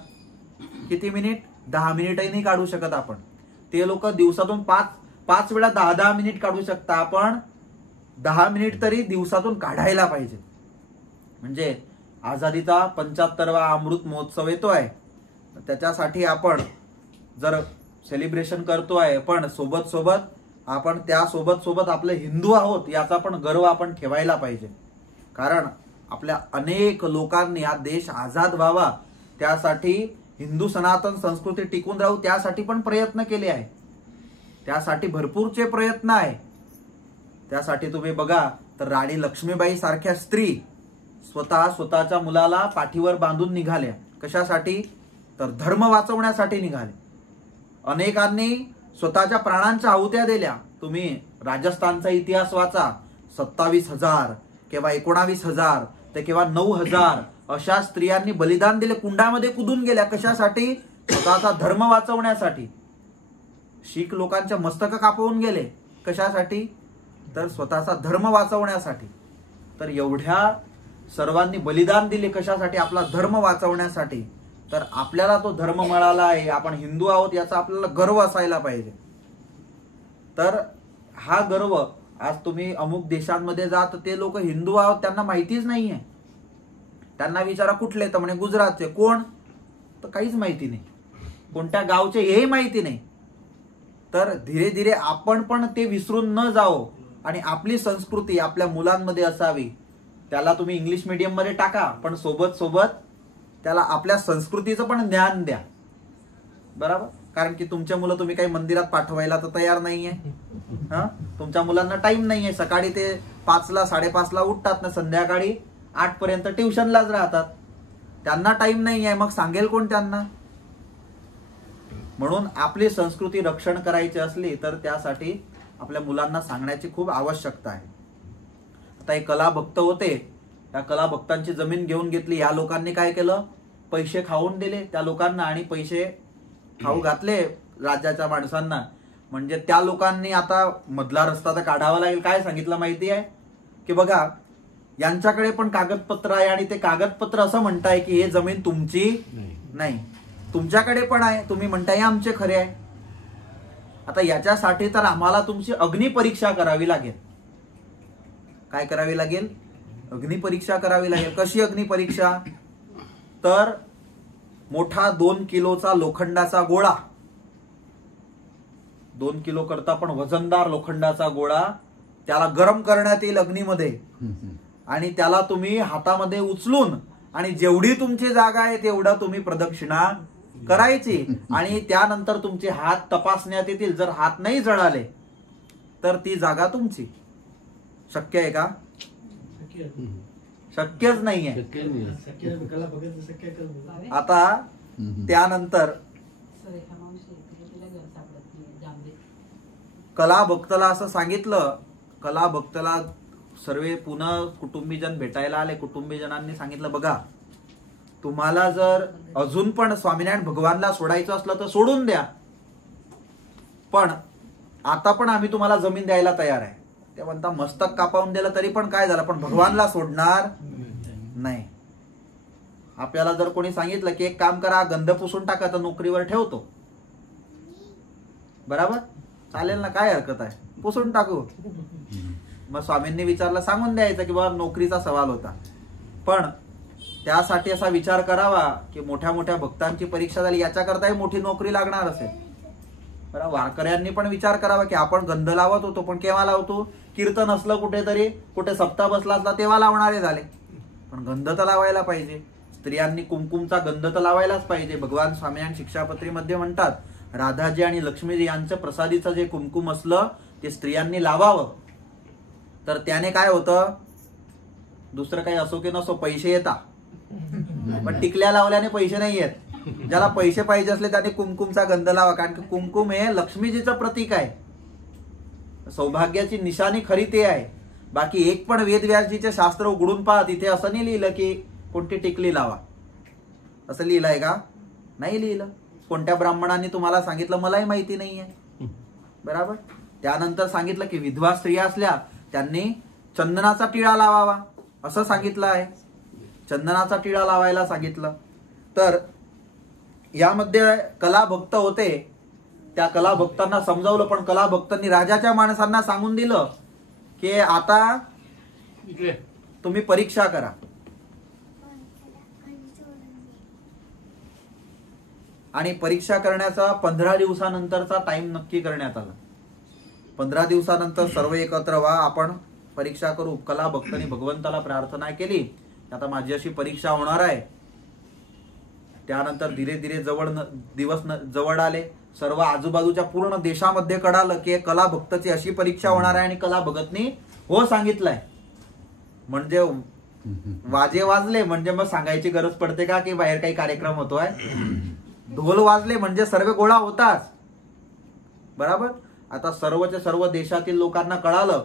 किती मिनिट? 10 मिनिटही नाही काढू शकत आपण. ते लोक दिवसातून 5 वेळा 10-10 मिनिट काढू शकता. आपण 10 मिनिट तरी दिवसातून काढायला पाहिजे. म्हणजे आझादीचा 75वा अमृत महोत्सव येतोय, त्याच्यासाठी आपण जर सेलिब्रेशन करतोय, पण सोबत सोबत आपण त्या सोबत आपले हिंदू आहोत याचा पण गर्व आपण ठेवायला पाहिजे. कारण आपल्या अनेक लोकांनी हा देश आझाद व्हावा, त्यासाठी हिंदू सनातन संस्कृती टिकून राहू, त्यासाठी पण प्रयत्न केले आहे. त्यासाठी भरपूरचे प्रयत्न आहे. त्यासाठी तुम्ही बघा तर राणी लक्ष्मीबाई सारख्या स्त्री स्वतःच्या मुलाला पाठीवर बांधून निघाल्या. कशासाठी? तर धर्म वाचवण्यासाठी निघाले. अनेकांनी स्वतःच्या प्राणांच्या आहुत्या दिल्या. तुम्ही राजस्थानचा इतिहास वाचा. 27,000 किंवा 19,000 ते किंवा 9,000 अशा स्त्रियांनी बलिदान दिले, कुंडामध्ये कुदून गेल्या. कशासाठी? स्वतःचा धर्म वाचवण्यासाठी. शीख लोकांच्या मस्तक कापवून गेले. कशासाठी? तर स्वतःचा धर्म वाचवण्यासाठी. तर एवढ्या सर्वांनी बलिदान दिले कशासाठी? आपला धर्म वाचवण्यासाठी. तर आपल्याला तो धर्म मिळाला आहे, आपण हिंदू आहोत याचा आपल्याला गर्व असायला पाहिजे. तर हा गर्व आज तुम्ही अमुक देशांमध्ये जा तर ते लोक हिंदू आहोत त्यांना माहितीच नाहीये. त्यांना विचारा कुठले, तर म्हणे गुजरातचे. कोण? तर काहीच माहिती नाही. कोणत्या गावचे हेही माहिती नाही. तर धीरे धीरे आपण पण ते विसरून न जावो आणि आपली संस्कृती आपल्या मुलांमध्ये असावी. त्याला तुम्ही इंग्लिश मीडियम मध्ये टाका, पण सोबत त्याला आपल्या संस्कृतीचं पण ज्ञान द्या. बरोबर. कारण की तुमच्या मुलं तुम्ही काही मंदिरात पाठवायला तर तयार नाहीये. तुमच्या मुलांना टाइम नाहीये. सकाळी ते 5ला 5:30ला उठतात ना, संध्याकाळी 8 पर्यंत ट्युशनलाच राहतात. त्यांना टाइम नाहीये, मग सांगेल कोण त्यांना? म्हणून आपली संस्कृती रक्षण करायची असली तर त्यासाठी आपल्या मुलांना सांगण्याची खूप आवश्यकता आहे. आता एक कला भक्त होते, त्या कला भक्तांची जमीन घेऊन घेतली. या लोकांनी काय केलं? पैसे खाऊन दिले त्या लोकांना आणि पैसे खाऊ घातले राज्याच्या माणसांना. म्हणजे त्या लोकांनी आता मधला रस्ता तर काढावा लागेल. काय सांगितलं माहिती आहे की बघा यांच्याकडे पण कागदपत्र आहे आणि ते कागदपत्र असं म्हणताय की हे जमीन तुमची नाही, तुमच्याकडे पण आहे, तुम्ही म्हणताय आमचे खरे आहे. आता याच्यासाठी तर आम्हाला तुमची अग्निपरीक्षा करावी लागेल. काय करावी लागेल? अग्निपरीक्षा करावी लागेल. कशी अग्निपरीक्षा? तर मोठा 2 किलोचा लोखंडाचा गोळा, 2 किलो करता पण वजनदार लोखंडाचा गोळा, त्याला गरम करण्यात येईल अग्नीमध्ये आणि त्याला तुम्ही हातामध्ये उचलून आणि जेवढी तुमची जागा आहे तेवढा तुम्ही प्रदक्षिणा करायची आणि त्यानंतर तुमचे हात तपासण्यात येतील. जर हात नाही जळाले तर ती जागा तुमची. शक्य आहे का? शक्यच नाहीये. आता त्यानंतर कला भक्तला असं सांगितलं, कला भक्तला सर्व पुन्हा कुटुंबीजन भेटायला आले. कुटुंबीजनांनी सांगितलं बघा तुम्हाला जर अजून पण स्वामीनारायण भगवानला सोडायचं असलं तर सोडून द्या, पण आता पण आम्ही तुम्हाला जमीन द्यायला तयार आहे. ते म्हणता मस्तक कापावून दिलं तरी पण काय झालं, पण भगवानला सोडणार नाही. आपल्याला जर कोणी सांगितलं की एक काम करा गंध पुसून टाका तर नोकरीवर ठेवतो, बरोबर चालेल ना, काय हरकत आहे, पुसून टाकू. मग स्वामींनी विचारलं सांगून द्यायचं की बाबा नोकरीचा सवाल होता. पण त्यासाठी असा विचार करावा की मोठ्या मोठ्या भक्तांची परीक्षा झाली याच्याकरताही मोठी नोकरी लागणार असेल. बरं वारकऱ्यांनी पण विचार करावा की आपण गंध लावत होतो पण केव्हा लावतो, कीर्तन असलं कुठेतरी, कुठे सप्ताह बसला असला तेव्हा लावणारे झाले, पण गंध तर लावायला पाहिजे. स्त्रियांनी कुंकुमचा गंध तर लावायलाच पाहिजे. भगवान स्वामीनारायण शिक्षापत्रीमध्ये म्हणतात राधाजी आणि लक्ष्मीजी यांचं प्रसादीचं जे कुंकुम असलं ते स्त्रियांनी लावावं. तर त्याने काय होतं, दुसरं काही असो की नसो पैसे येतात, पण टिकल्या लावल्याने पैसे नाही येत. ज्याला पैसे पाहिजे असले त्याने कुंकुमचा गंध लावा, कारण की कुंकुम हे लक्ष्मीजीचं प्रतीक आहे, सौभाग्याची निशाणी खरी ते आहे. बाकी एक पण वेदव्यासजीचे शास्त्र उघडून पहा, तिथे असं नाही लिहिलं की कोणती टिकली लावा, असं लिहिलंय का? नाही लिहिलं. कोणत्या ब्राह्मणांनी तुम्हाला सांगितलं? मलाही माहिती नाहीये. बरोबर. त्यानंतर सांगितलं की विधवा स्त्रिया असल्या त्यांनी चंदनाचा टिळा लावावा असं सांगितलं आहे. चंदनाचा टिळा लावायला सांगितलं. तर यामध्ये कलाभक्त होते, त्या कलाभक्तांना समजावलं, पण कलाभक्तांनी राजाच्या माणसांना सांगून दिलं की आता तुम्ही परीक्षा करा. आणि परीक्षा करण्याचा 15 दिवसानंतरचा टाइम नक्की करण्यात आला. 15 दिवसानंतर सर्व एकत्र व्हा, आपण परीक्षा करू. कलाभक्तांनी भगवंताला प्रार्थना केली, आता माझी अशी परीक्षा होणार आहे. त्यानंतर धीरे धीरे दिवस जवळ आले. सर्व आजूबाजूच्या पूर्ण देशामध्ये कळालं की कलाभक्ताची अशी परीक्षा होणार आहे, आणि कलाभगतनी हो सांगितलंय. म्हणजे वाजे वाजले म्हणजे मग सांगायची गरज पडते का की बाहेर काही कार्यक्रम होतोय? ढोल वाजले म्हणजे सर्व गोळा होताच. बरोबर. आता सर्वच्या सर्व देशातील लोकांना कळालं,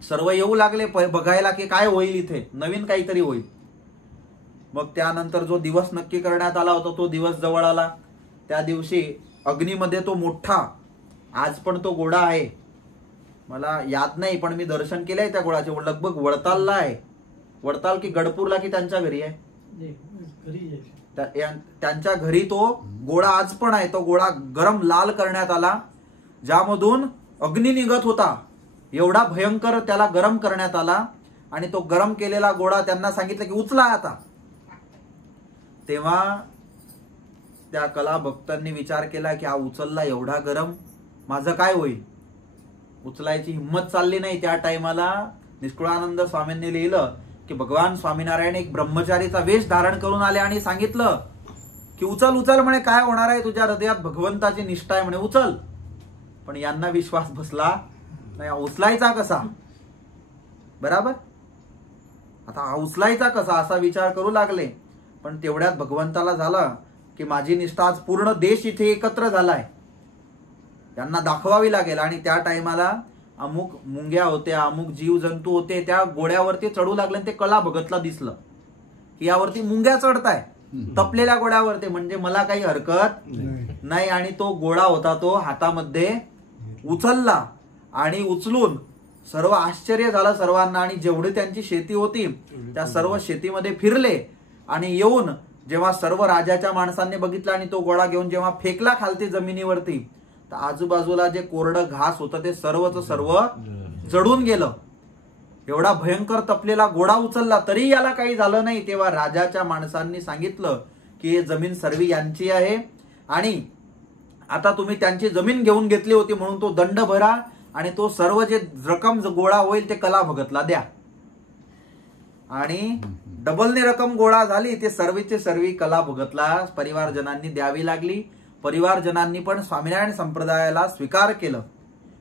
सर्व येऊ लागले बघायला की काय होईल इथे, नवीन काहीतरी होईल. मग त्यानंतर जो दिवस नक्की करण्यात आला होता तो दिवस जवळ आला. त्या दिवशी अग्नीमध्ये तो मोठा, आज पण तो घोडा आहे, मला याद नाही पण मी दर्शन केलंय त्या घोड्याचे. लगभग वडतालला आहे. वडताल की गडपूरला की त्यांच्या घरी आहे, त्यांच्या घरी तो गोळा आज पण आहे. तो गोळा गरम लाल करण्यात आला, ज्यामधून अग्नी निघत होता. एवढा भयंकर त्याला गरम करण्यात आला. आणि तो गरम केलेला गोळा त्यांना सांगितलं की उचला आता. तेव्हा त्या कलाभक्तांनी विचार केला की हा उचलला एवढा गरम, माझं काय होईल? उचलायची हिंमत चालली नाही. त्या टायमाला निष्कुळानंद स्वामींनी लिहिलं की भगवान स्वामीनारायण एक ब्रह्मचारीचा वेश धारण करून आले आणि सांगितलं की उचल उचल म्हणे, काय होणार आहे? तुझ्या हृदयात भगवंताची निष्ठा आहे म्हणे, उचल. पण यांना विश्वास बसला नाही, उचलायचा कसा? बरोबर. आता हा उचलायचा कसा असा विचार करू लागले. पण तेवढ्यात भगवंताला झाला की माझी निष्ठा आज पूर्ण देश इथे एकत्र झालाय, त्यांना दाखवावी लागेल. आणि त्या टायमाला अमुक मुंग्या होत्या, अमुक जीव जंतू होते, त्या गोड्यावरती चढू लागले. ते कलाभगतला दिसलं की यावरती मुंग्या चढताय, तपलेल्या गोड्यावरती, म्हणजे मला काही हरकत नाही. आणि तो गोळा होता तो हातामध्ये उचलला, आणि उचलून सर्व आश्चर्य झालं सर्वांना. आणि जेवढी त्यांची शेती होती त्या सर्व शेतीमध्ये फिरले. आणि येऊन जेव्हा सर्व राजाच्या माणसांनी बघितलं आणि तो गोळा घेऊन जेव्हा फेकला खालती जमिनीवरती, तर आजूबाजूला जे कोरडं घास होतं ते सर्वच सर्व जळून गेलं. एवढा भयंकर तपलेला गोळा उचलला तरी याला काही झालं नाही. तेव्हा राजाच्या माणसांनी सांगितलं की जमीन सर्व यांची आहे, आणि आता तुम्ही त्यांची जमीन घेऊन घेतली होती म्हणून तो दंड भरा, आणि तो सर्व जे रक्कम गोळा होईल ते कलाभगतला द्या. आणि डबलने रक्कम गोळा झाली, ते सर्वीचे सर्वी कलाभगतला परिवारजनांनी द्यावी लागली. परिवारजनांनी पण स्वामीनारायण संप्रदायाला स्वीकार केलं.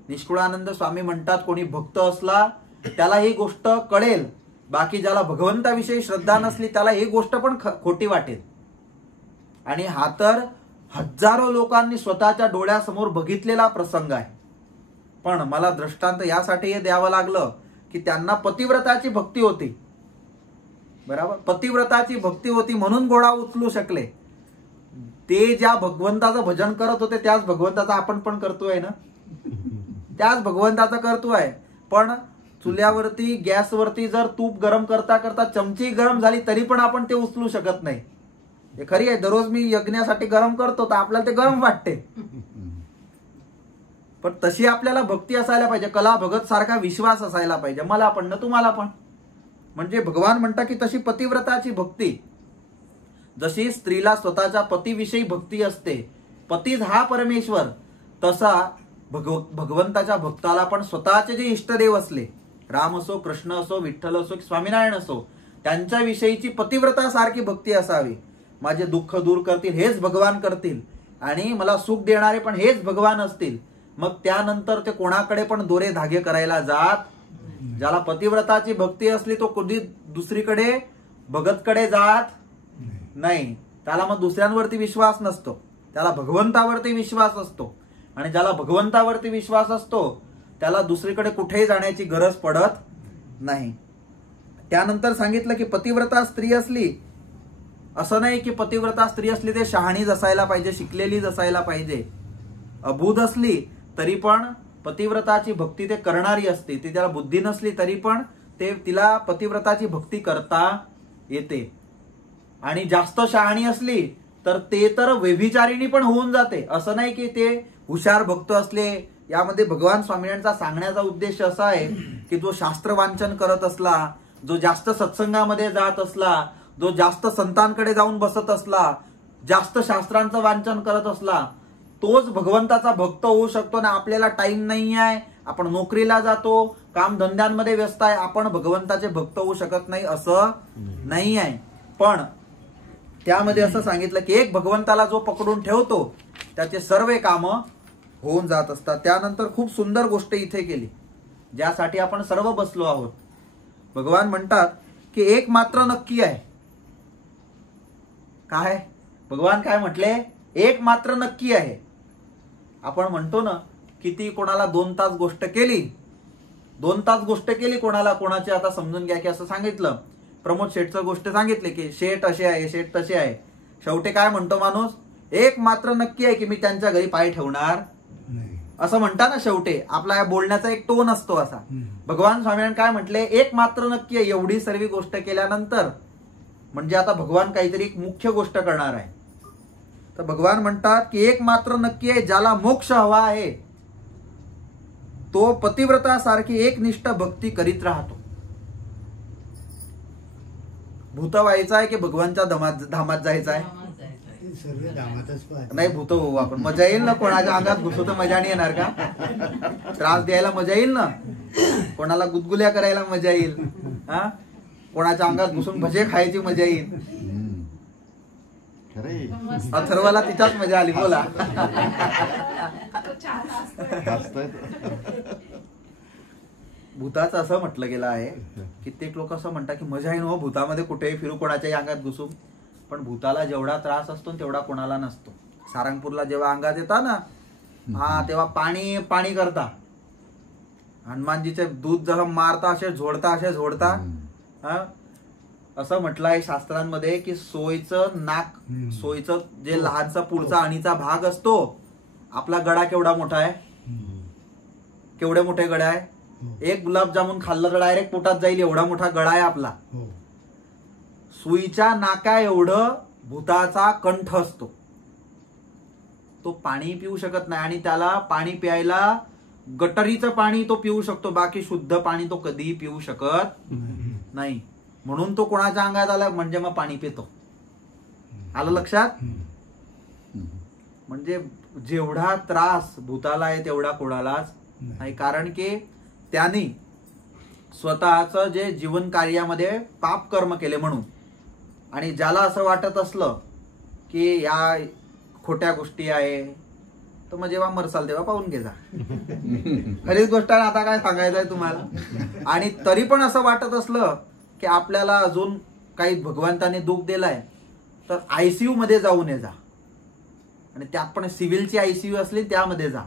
निष्कुळानंद स्वामी म्हणतात कोणी भक्त असला त्याला ही गोष्ट कळेल, बाकी ज्याला भगवंताविषयी श्रद्धा नसली त्याला ही गोष्ट पण खोटी वाटेल. आणि हा तर हजारो लोकांनी स्वतःच्या डोळ्यासमोर बघितलेला प्रसंग आहे. पण मला दृष्टांत यासाठी हे द्यावं लागलं की त्यांना पतिव्रताची भक्ती होती. बरोबर. पतिव्रताची भक्ती होती म्हणून गोळा उचलू शकले. ते ज्या भगवंताचं भजन करत होते त्याच भगवंताचं आपण पण करतोय ना, त्याच भगवंताचं करतोय. पण चुल्यावरती गॅसवरती जर तूप गरम करता करता चमची गरम झाली तरी पण आपण ते उचलू शकत नाही. हे खरी आहे. दररोज मी यज्ञासाठी गरम करतो तर आपल्याला ते गरम वाटते, पण तशी आपल्याला भक्ती असायला पाहिजे. कला भगत सारखा विश्वास असायला पाहिजे, मला पण ना तुम्हाला पण. म्हणजे भगवान म्हणतात की तशी पतिव्रताची भक्ती, जशी स्त्रीला स्वतःच्या पतीविषयी भक्ती असते, पतीच हा परमेश्वर, तसा भगवंताच्या भक्ताला पण स्वतःचे जे इष्टदेव असले, राम असो, कृष्ण असो, विठ्ठल असो, स्वामीनारायण असो, त्यांच्याविषयीची पतिव्रता सारखी भक्ती असावी. माझे दुःख दूर करतील हेच भगवान करतील, आणि मला सुख देणारे पण हेच भगवान असतील. मग त्यानंतर ते कोणाकडे पण दोरे धागे करायला जात. ज्याला पतिव्रताची भक्ती असली तो कधी दुसरीकडे भगतकडे जात नाही. त्याला मग दुसऱ्यांवरती विश्वास नसतो, त्याला भगवंतावरती विश्वास असतो. आणि ज्याला भगवंतावरती विश्वास असतो त्याला दुसरीकडे कुठेही जाण्याची गरज पडत नाही. त्यानंतर सांगितलं की पतिव्रता स्त्री असली, असं नाही की पतिव्रता स्त्री असली ते शहाणीच असायला पाहिजे, शिकलेलीच असायला पाहिजे. अबुध असली तरी पण पतिव्रताची भक्ती ते करणारी असते. ती त्याला बुद्धी नसली तरी पण तिला पतिव्रताची भक्ती करता येते. आणि जास्त शहाणी असली तर ते तर व्यभिचारिणी पण होऊन जाते. असं नाही की ते हुशार भक्त असले. यामध्ये भगवान स्वामींचा सांगण्याचा उद्देश असा आहे की जो शास्त्र वाचन करत असला, जो जास्त सत्संगामध्ये जात असला, जो जास्त संतांकडे जाऊन बसत असला, जास्त शास्त्रांचं वाचन करत असला, तोच भगवंताचा भक्त होऊ शकतो. ना आपल्याला टाइम नाही आहे, आपण नोकरीला जातो, काम धंद्यांमध्ये व्यस्त आहे, आपण भगवंताचे भक्त होऊ शकत नाही असं नाही आहे. पण त्यामध्ये असं सांगितलं की एक भगवंताला जो पकडून ठेवतो त्याचे सर्व काम होऊन जात असतात. त्यानंतर खूप सुंदर गोष्ट इथे केली ज्यासाठी आपण सर्व बसलो आहोत. भगवान म्हणतात की एक मात्र नक्की आहे. काय भगवान काय म्हटले? एक मात्र नक्की आहे. आपण म्हणतो ना किती कोणाला 2 तास गोष्ट केली, 2 तास गोष्ट केली कोणाला, कोणाची आता समजून घ्या की असं सांगितलं, प्रमोद शेठचं गोष्ट सांगितली की शेठ असे आहे, शेठ तसे आहे. शेवटी काय म्हणतो माणूस? एक मात्र नक्की आहे की मी त्यांच्या घरी पाय ठेवणार असं म्हणता ना. शेवटी आपला या बोलण्याचा एक टोन असतो असा. भगवान स्वामींनी काय म्हटले? एक मात्र नक्की आहे. एवढी सर्व गोष्ट केल्यानंतर म्हणजे आता भगवान काहीतरी एक मुख्य गोष्ट करणार आहे. तर भगवान म्हणतात की एक मात्र नक्की आहे, ज्याला मोक्ष हवा आहे तो पतिव्रतासारखी एकनिष्ठ भक्ती करीत राहतो. भूत व्हायचं आहे की भगवानच्या धामात जायचं आहे? नाही, भूत होऊ आपण. मजा येईल ना? कोणाच्या अंगात घुसू तर मजा नाही येणार का? त्रास द्यायला मजा येईल ना? कोणाला गुदगुल्या करायला मजा येईल, हा? कोणाच्या अंगात घुसून भजे खायची मजा येईल. अथर्वाला तिच्याच मजा आली. बोला. भूताचं असं म्हटलं गेलं आहे, कित्येक लोक असं म्हणतात की मजा येईल हो भूतामध्ये, कुठेही फिरू, कोणाच्याही अंगात घुसू. पण भूताला जेवढा त्रास असतो तेवढा कोणाला नसतो. सारंगपूरला जेव्हा अंगात येता ना, हा, तेव्हा पाणी पाणी करता. हनुमानजीचे दूध जसं मारता असे झोडता. असं म्हटलं आहे शास्त्रांमध्ये की सोयीचं नाक, सोयीचं जे लहानसा पुढचा आणीचा भाग असतो, आपला गळा केवढा मोठा आहे? केवढे मोठे गळा आहे? एक गुलाबजामुन खाल्लं तर डायरेक्ट पोटात जाईल एवढा मोठा गळा आहे आपला. सुईच्या नाका एवढं भूताचा कंठ असतो. तो पाणी पिऊ शकत नाही आणि त्याला पाणी प्यायला गटरीचं पाणी तो पिऊ शकतो, बाकी शुद्ध पाणी तो कधीही पिऊ शकत नाही. म्हणून तो कोणाच्या अंगात आला म्हणजे मग पाणी पितो. आलं लक्षात? म्हणजे जेवढा त्रास भूताला आहे तेवढा कोणालाच नाही. कारण की त्यांनी स्वतःचं जे जीवन कार्यामध्ये पाप कर्म केले म्हणून. आणि ज्याला असं वाटत असलं की या खोट्या गोष्टी आहे तर मग जेव्हा मरसाल तेव्हा पाहून घे जा. खरीच गोष्ट आहे. आता काय सांगायचं आहे तुम्हाला? आणि तरी पण असं वाटत असलं की आपल्याला अजून काही भगवंताने दुःख दिलाय तर ICU मध्ये जाऊन ये जा. आणि त्यात पण सिव्हिलची ICU असली त्यामध्ये जा,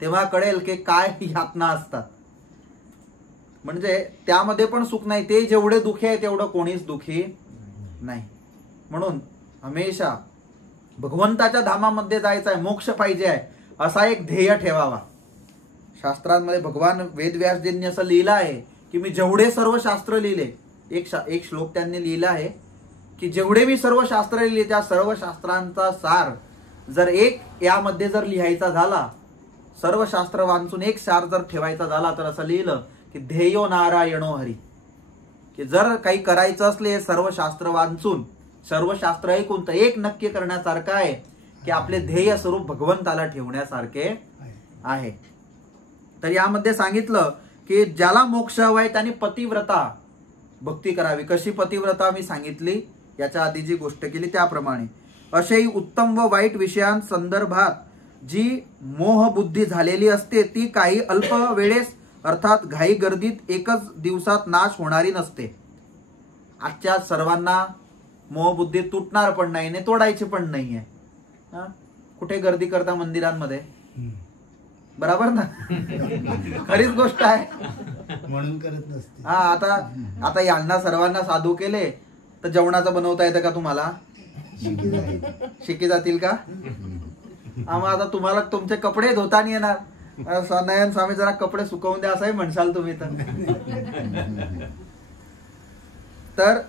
तेव्हा कळेल की काय यातना असतात. म्हणजे त्यामध्ये पण सुख नाही. ते जेवढे दुःखी आहे तेवढं कोणीच दुःखी नाही. म्हणून हमेशा भगवंताच्या धामामध्ये जायचं आहे, मोक्ष पाहिजे आहे असा एक ध्येय ठेवावा. शास्त्रांमध्ये भगवान वेदव्यासजींनी असं लिहिलं आहे की मी जेवढे सर्व शास्त्र लिहिले, एक श्लोक त्यांनी लिहिला आहे की जेवढे मी सर्व शास्त्र लिहिले त्या सर्व शास्त्रांचा सार जर एक यामध्ये जर लिहायचा झाला, सर्व शास्त्र वाचून एक सार जर ठेवायचा झाला तर असं लिहिलं की ध्येयो नारायणो हरी. की जर काही करायचं असले सर्व शास्त्र वाचून, सर्व शास्त्र ऐकून तर एक नक्की करण्यासारखं आहे की आपले ध्येय स्वरूप भगवंताला ठेवण्यासारखे आहे. तर यामध्ये सांगितलं की ज्याला मोक्ष हवाय त्याने पतिव्रता भक्ती करावी. कशी पतिव्रता मी सांगितली, याच्या आधी जी गोष्ट केली त्याप्रमाणे. असेही उत्तम व वाईट विषयांसंदर्भात जी मोहबुद्धी झालेली असते ती काही अल्प वेळेस अर्थात घाई गर्दीत एकच दिवसात नाश होणारी नसते. आजच्या सर्वांना मोहबुद्धी तुटणार पण नाही आणि तोडायची पण नाहीये. कुठे गर्दी करता मंदिरांमध्ये? बरोबर ना? खरीच गोष्ट आहे. म्हणून करत नसते. हा, आता यांना सर्वांना साधू केले तर जेवणाचं बनवता येतं का तुम्हाला? शिकी जातील का? मग आता तुम्हाला तुमचे कपडे धुता नाही येणार. नयन स्वामी जरा कपडे सुकवून द्या असंही म्हणशाल तुम्ही तर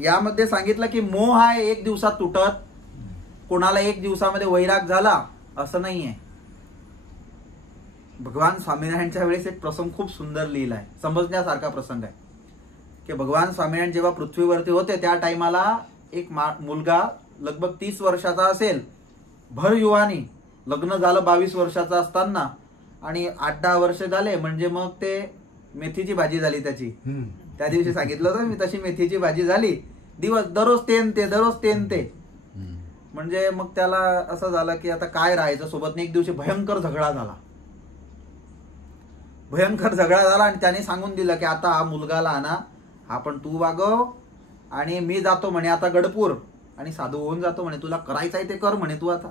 यामध्ये सांगितलं की मोह हा एक दिवसात तुटत, कोणाला एक दिवसामध्ये वैराग झाला असं नाहीये. भगवान स्वामीनारायणच्या वेळेस एक प्रसंग खूप सुंदर लिहिलाय, समजण्यासारखा प्रसंग आहे की भगवान स्वामीनारायण जेव्हा पृथ्वीवरती होते त्या टाइमाला एक मुलगा लगभग 30 वर्षाचा असेल, भर युवानी, लग्न झालं 22 वर्षाचा असताना आणि 8-10 वर्ष झाले म्हणजे मग ते मेथीची भाजी झाली त्याची. त्या दिवशी सांगितलं होतं मी, तशी मेथीची भाजी झाली. दिवस दररोज ते म्हणजे मग त्याला असं झालं की आता काय राहायचं सोबत. एक दिवशी भयंकर झगडा झाला आणि त्याने सांगून दिलं की आता हा मुलगाला ना, हा पण तू वागव आणि मी जातो म्हणे आता गडपूर आणि साधू होऊन जातो म्हणे. तुला करायचंय ते कर म्हणे तू आता,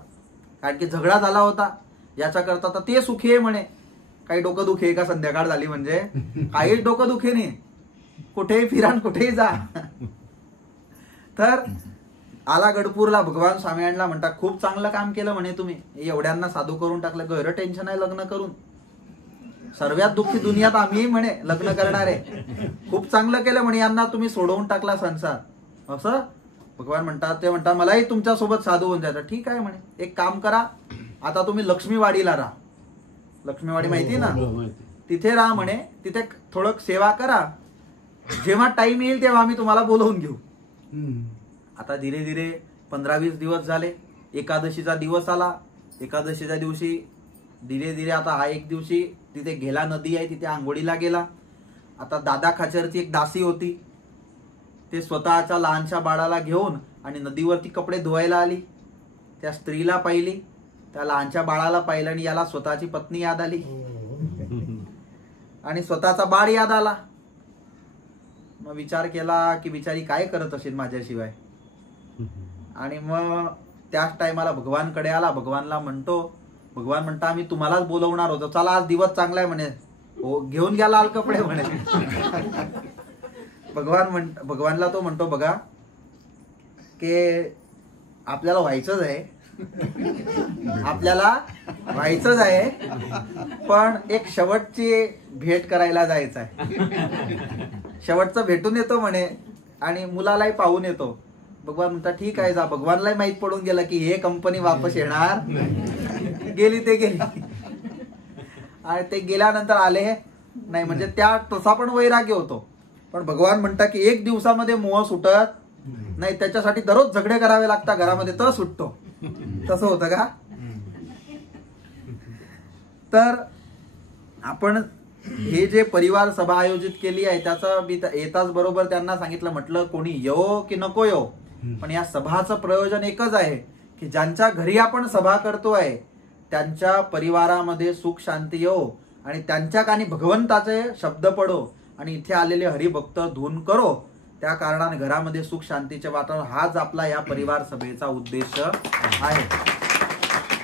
कारण की झगडा झाला होता याच्या करता तर ते सुखी आहे म्हणे. काही डोकं दुखी आहे का संध्याकाळ झाली म्हणजे? काहीच डोकं दुखी नाही, कुठेही फिरा कुठेही जा. तर आला गडपूरला. भगवान स्वामीनारायणला म्हणता खूप चांगलं काम केलं म्हणे तुम्ही, एवढ्यांना साधू करून टाकलं. गैर टेन्शन आहे लग्न करून, सर्वात दुःखी दुनियात आम्ही म्हणे लग्न करणारे. खूप चांगलं केलं म्हणे, यांना तुम्ही सोडवून टाकला संसार असं भगवान म्हणतात. ते म्हणतात मलाही तुमच्या सोबत साधू होऊन जायचं. ठीक आहे म्हणे, एक काम करा, आता तुम्ही लक्ष्मीवाडीला राहा. लक्ष्मीवाडी माहिती ना, तिथे राहा म्हणे. तिथे थोडं सेवा करा, जेव्हा टाइम येईल तेव्हा आम्ही तुम्हाला बोलवून घेऊ. आता धीरे धीरे 15-20 दिवस झाले. एकादशीचा दिवस आला. एकादशीच्या दिवशी धीरे धीरे आता हा एक दिवशी तिथे गेला, नदी आहे तिथे आंघोळीला गेला. आता दादा खाचरची एक दासी होती, ते स्वतःच्या लहानशा बाळाला घेऊन आणि नदीवरती कपडे धुवायला आली. त्या स्त्रीला पाहिली, त्या लहानशा बाळाला पाहिलं आणि याला स्वतःची पत्नी याद आली आणि स्वतःचा बाळ याद आला. मग विचार केला की बिचारी काय करत असेल माझ्याशिवाय. आणि मग त्याच टायमाला भगवानकडे आला. भगवान म्हणता आम्ही तुम्हालाच बोलवणार होतो, चला आज दिवस चांगला आहे म्हणे, हो घेऊन घ्या लाल कपडे म्हणे. भगवानला तो म्हणतो बघा की आपल्याला व्हायचंच आहे, पण एक शेवटची भेट करायला जायचं आहे. शेवटचं भेटून येतो म्हणे आणि मुलालाही पाहून येतो. भगवान म्हणता ठीक आहे जा. भगवानलाही माहित पडून गेलं की हे कंपनी वापस येणार. गेली आणि ते गेल्यानंतर आले नाही, म्हणजे त्या तसा पण वैराग्य होतो. पण भगवान म्हणता की एक दिवसामध्ये मोह सुटत नाही, त्याच्यासाठी दररोज झगडे करावे लागतात घरामध्ये तर सुटतो. तसं होतं का? तर आपण हे जे परिवार सभा आयोजित केली आहे त्याचं येताच बरोबर त्यांना सांगितलं, म्हटलं कोणी येवो की नको येवो, पण या सभाचं प्रयोजन एकच आहे की ज्यांच्या घरी आपण सभा करतोय त्यांच्या परिवारामध्ये सुख शांती येवो आणि त्यांच्या कानी भगवंताचे शब्द पडो आणि इथे आलेले हरिभक्त धून करो. त्या कारणाने घरामध्ये सुख शांतीचे वातावरण, हाच आपला या परिवार सभेचा उद्देश आहे.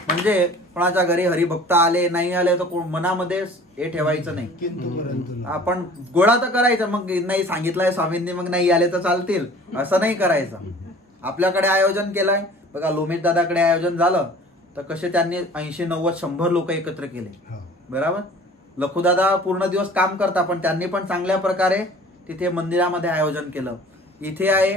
म्हणजे कोणाच्या घरी हरिभक्त आले नाही आले तर मनामध्ये हे ठेवायचं नाही. आपण गोळा तर करायचं, मग नाही सांगितलंय स्वामींनी मग नाही आले तर चालतील असं नाही करायचं. आपल्याकडे आयोजन केलंय बघा, लोमेश दादाकडे आयोजन झालं तर कसे त्यांनी 80-90-100 लोक एकत्र केले, बरोबर. लखुदादा पूर्ण दिवस काम करता पण त्यांनी पण चांगल्या प्रकारे तिथे मंदिरामध्ये आयोजन केलं. इथे आहे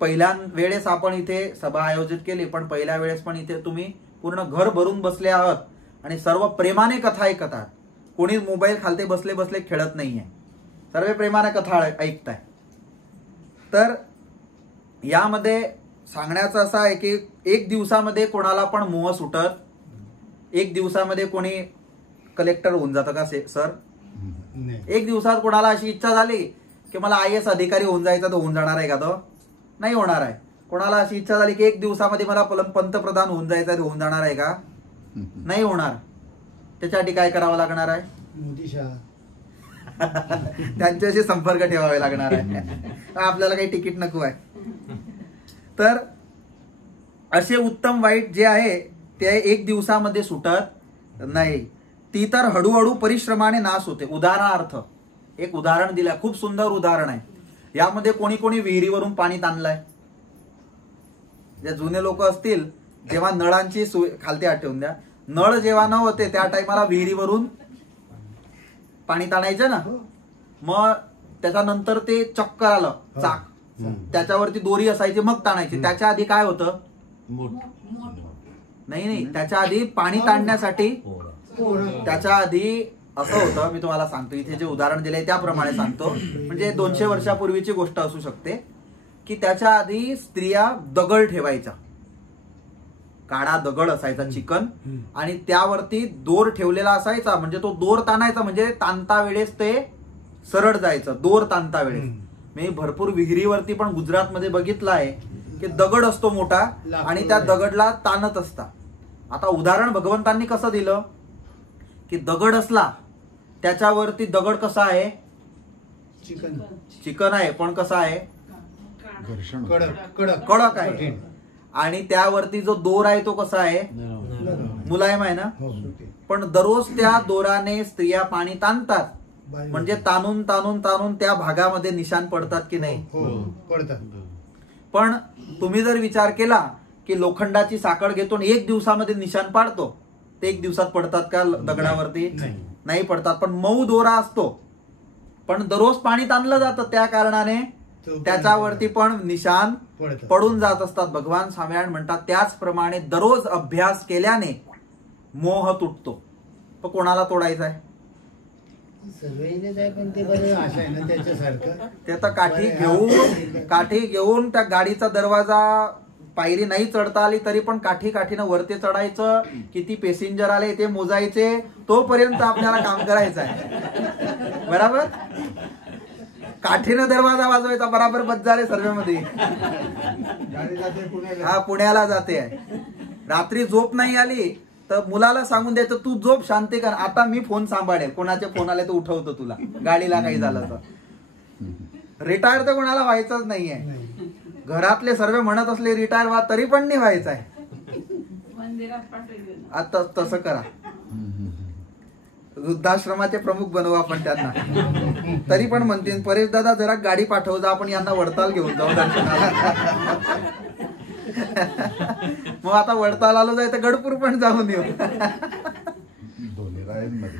पहिल्या वेळेस आपण इथे सभा आयोजित केली, पण पहिल्या वेळेस पण इथे तुम्ही पूर्ण घर भरून बसले आहात आणि सर्व प्रेमाने कथा ऐकत आहात. कोणी मोबाईल खालते बसले बसले खेळत नाहीये, सर्व प्रेमाने कथा ऐकताय. तर यामध्ये सांगण्याचं असं आहे की एक दिवसामध्ये कोणाला पण मोह सुटत, एक दिवसामध्ये कोणी कलेक्टर होऊन जातं का सर? एक दिवसात कोणाला अशी इच्छा झाली की मला IAS अधिकारी होऊन जायचं तर होऊन जाणार आहे का? तो नाही होणार आहे. कोणाला अशी इच्छा झाली की एक दिवसामध्ये मला पंतप्रधान होऊन जायचं तर होऊन जाणार आहे का? नाही होणार. त्याच्यासाठी काय करावं लागणार आहे? मोदी शाह त्यांच्याशी संपर्क ठेवावे लागणार आहे. आपल्याला काही तिकीट नको आहे. तर असे उत्तम वाईट जे आहे ते एक दिवसामध्ये सुटत नाही, ती तर हळूहळू परिश्रमाने नाश होते. उदाहरणार्थ एक उदाहरण दिलंय, खूप सुंदर उदाहरण आहे. यामध्ये कोणी कोणी विहिरीवरून पाणी ताणलंय? जे जुने लोक असतील, जेव्हा नळांची खालती आठवून द्या, नळ जेव्हा नव्हते त्या टायमाला विहिरीवरून पाणी ताणायचं ना. मग त्याच्यानंतर ते चक्कर आलं, चाक, त्याच्यावरती दोरी असायची, मग ताणायची. त्याच्या आधी काय होतं? नाही, त्याच्या आधी पाणी ताणण्यासाठी त्याच्या आधी असं होतं. मी तुम्हाला सांगतो, इथे जे उदाहरण दिलंय त्याप्रमाणे सांगतो, म्हणजे 200 वर्षापूर्वीची गोष्ट असू शकते, की त्याच्या आधी स्त्रिया दगड ठेवायच्या, काळा दगड असायचा चिकन, आणि त्यावरती दोर ठेवलेला असायचा. म्हणजे तो दोर ताणायचा, म्हणजे ताणता वेळेस ते सरळ जायचं, दोर ताणता वेळेस. मी भरपूर विहिरीवरती पण गुजरातमध्ये बघितलं आहे की दगड असतो मोठा आणि त्या दगडला ताणत असता. आता उदाहरण भगवंतांनी कसं दिलं की दगड असला, त्याच्यावरती दगड कसा आहे? चिकन आहे, पण कसा आहे? कडक आहे. आणि त्यावरती जो दोर आहे तो कसा आहे? मुलायम आहे ना. पण दररोज त्या दोराने स्त्रिया पाणी ताणतात, म्हणजे ताणून ताणून ताणून त्या भागामध्ये निशाण पडतात की नाही? पडतात. पण तुम्ही जर विचार केला की लोखंडाची साखळ घेतो आणि 1 दिवसामध्ये निशाण पाडतो, ते 1 दिवसात पडतात का दगडावरती? नाही पडतात. पण मऊ दोरा असतो, पण दररोज पाणी ताणलं जातं, त्या कारणाने त्याच्यावरती पण निशाण पडून जात असतात. भगवान स्वामीनारायण म्हणतात त्याचप्रमाणे दररोज अभ्यास केल्याने मोह तुटतो. तो कोणाला तोडायचा आहे? पण ते बरं आशा आहे ना त्याच्यासारखं. ते तर काठी घेऊन त्या गाडीचा दरवाजा, पायरी नाही चढता आली तरी पण काठीनं वरती चढायचं, किती पॅसेंजर आले ते मोजायचे, तोपर्यंत आपल्याला काम करायचं आहे. बरोबर? काठीनं दरवाजा वाजवायचा, बराबर बस झाले सर्वेमध्ये. हा, पुण्याला जाते आहे. रात्री झोप नाही आली तर मुलाला सांगून द्यायचं, तू झोप शांती कर, आता मी फोन सांभाळेल, कोणाचे फोन आले तर उठवतो तुला, गाडीला काही झालं तर. रिटायर तर कोणाला व्हायचंच नाहीये. घरातले सर्व म्हणत असले रिटायर व्हा, तरी पण नाही व्हायचं आहे. आता तसं करा, वृद्धाश्रमाचे प्रमुख बनवू आपण त्यांना. तरी पण म्हणतील परेश दादा जरा गाडी पाठव जा, आपण यांना वडताल घेऊन जाऊ दर्शनाला. मग आता वडताल आलो जाय तर गडपूर पण जाऊन येऊ.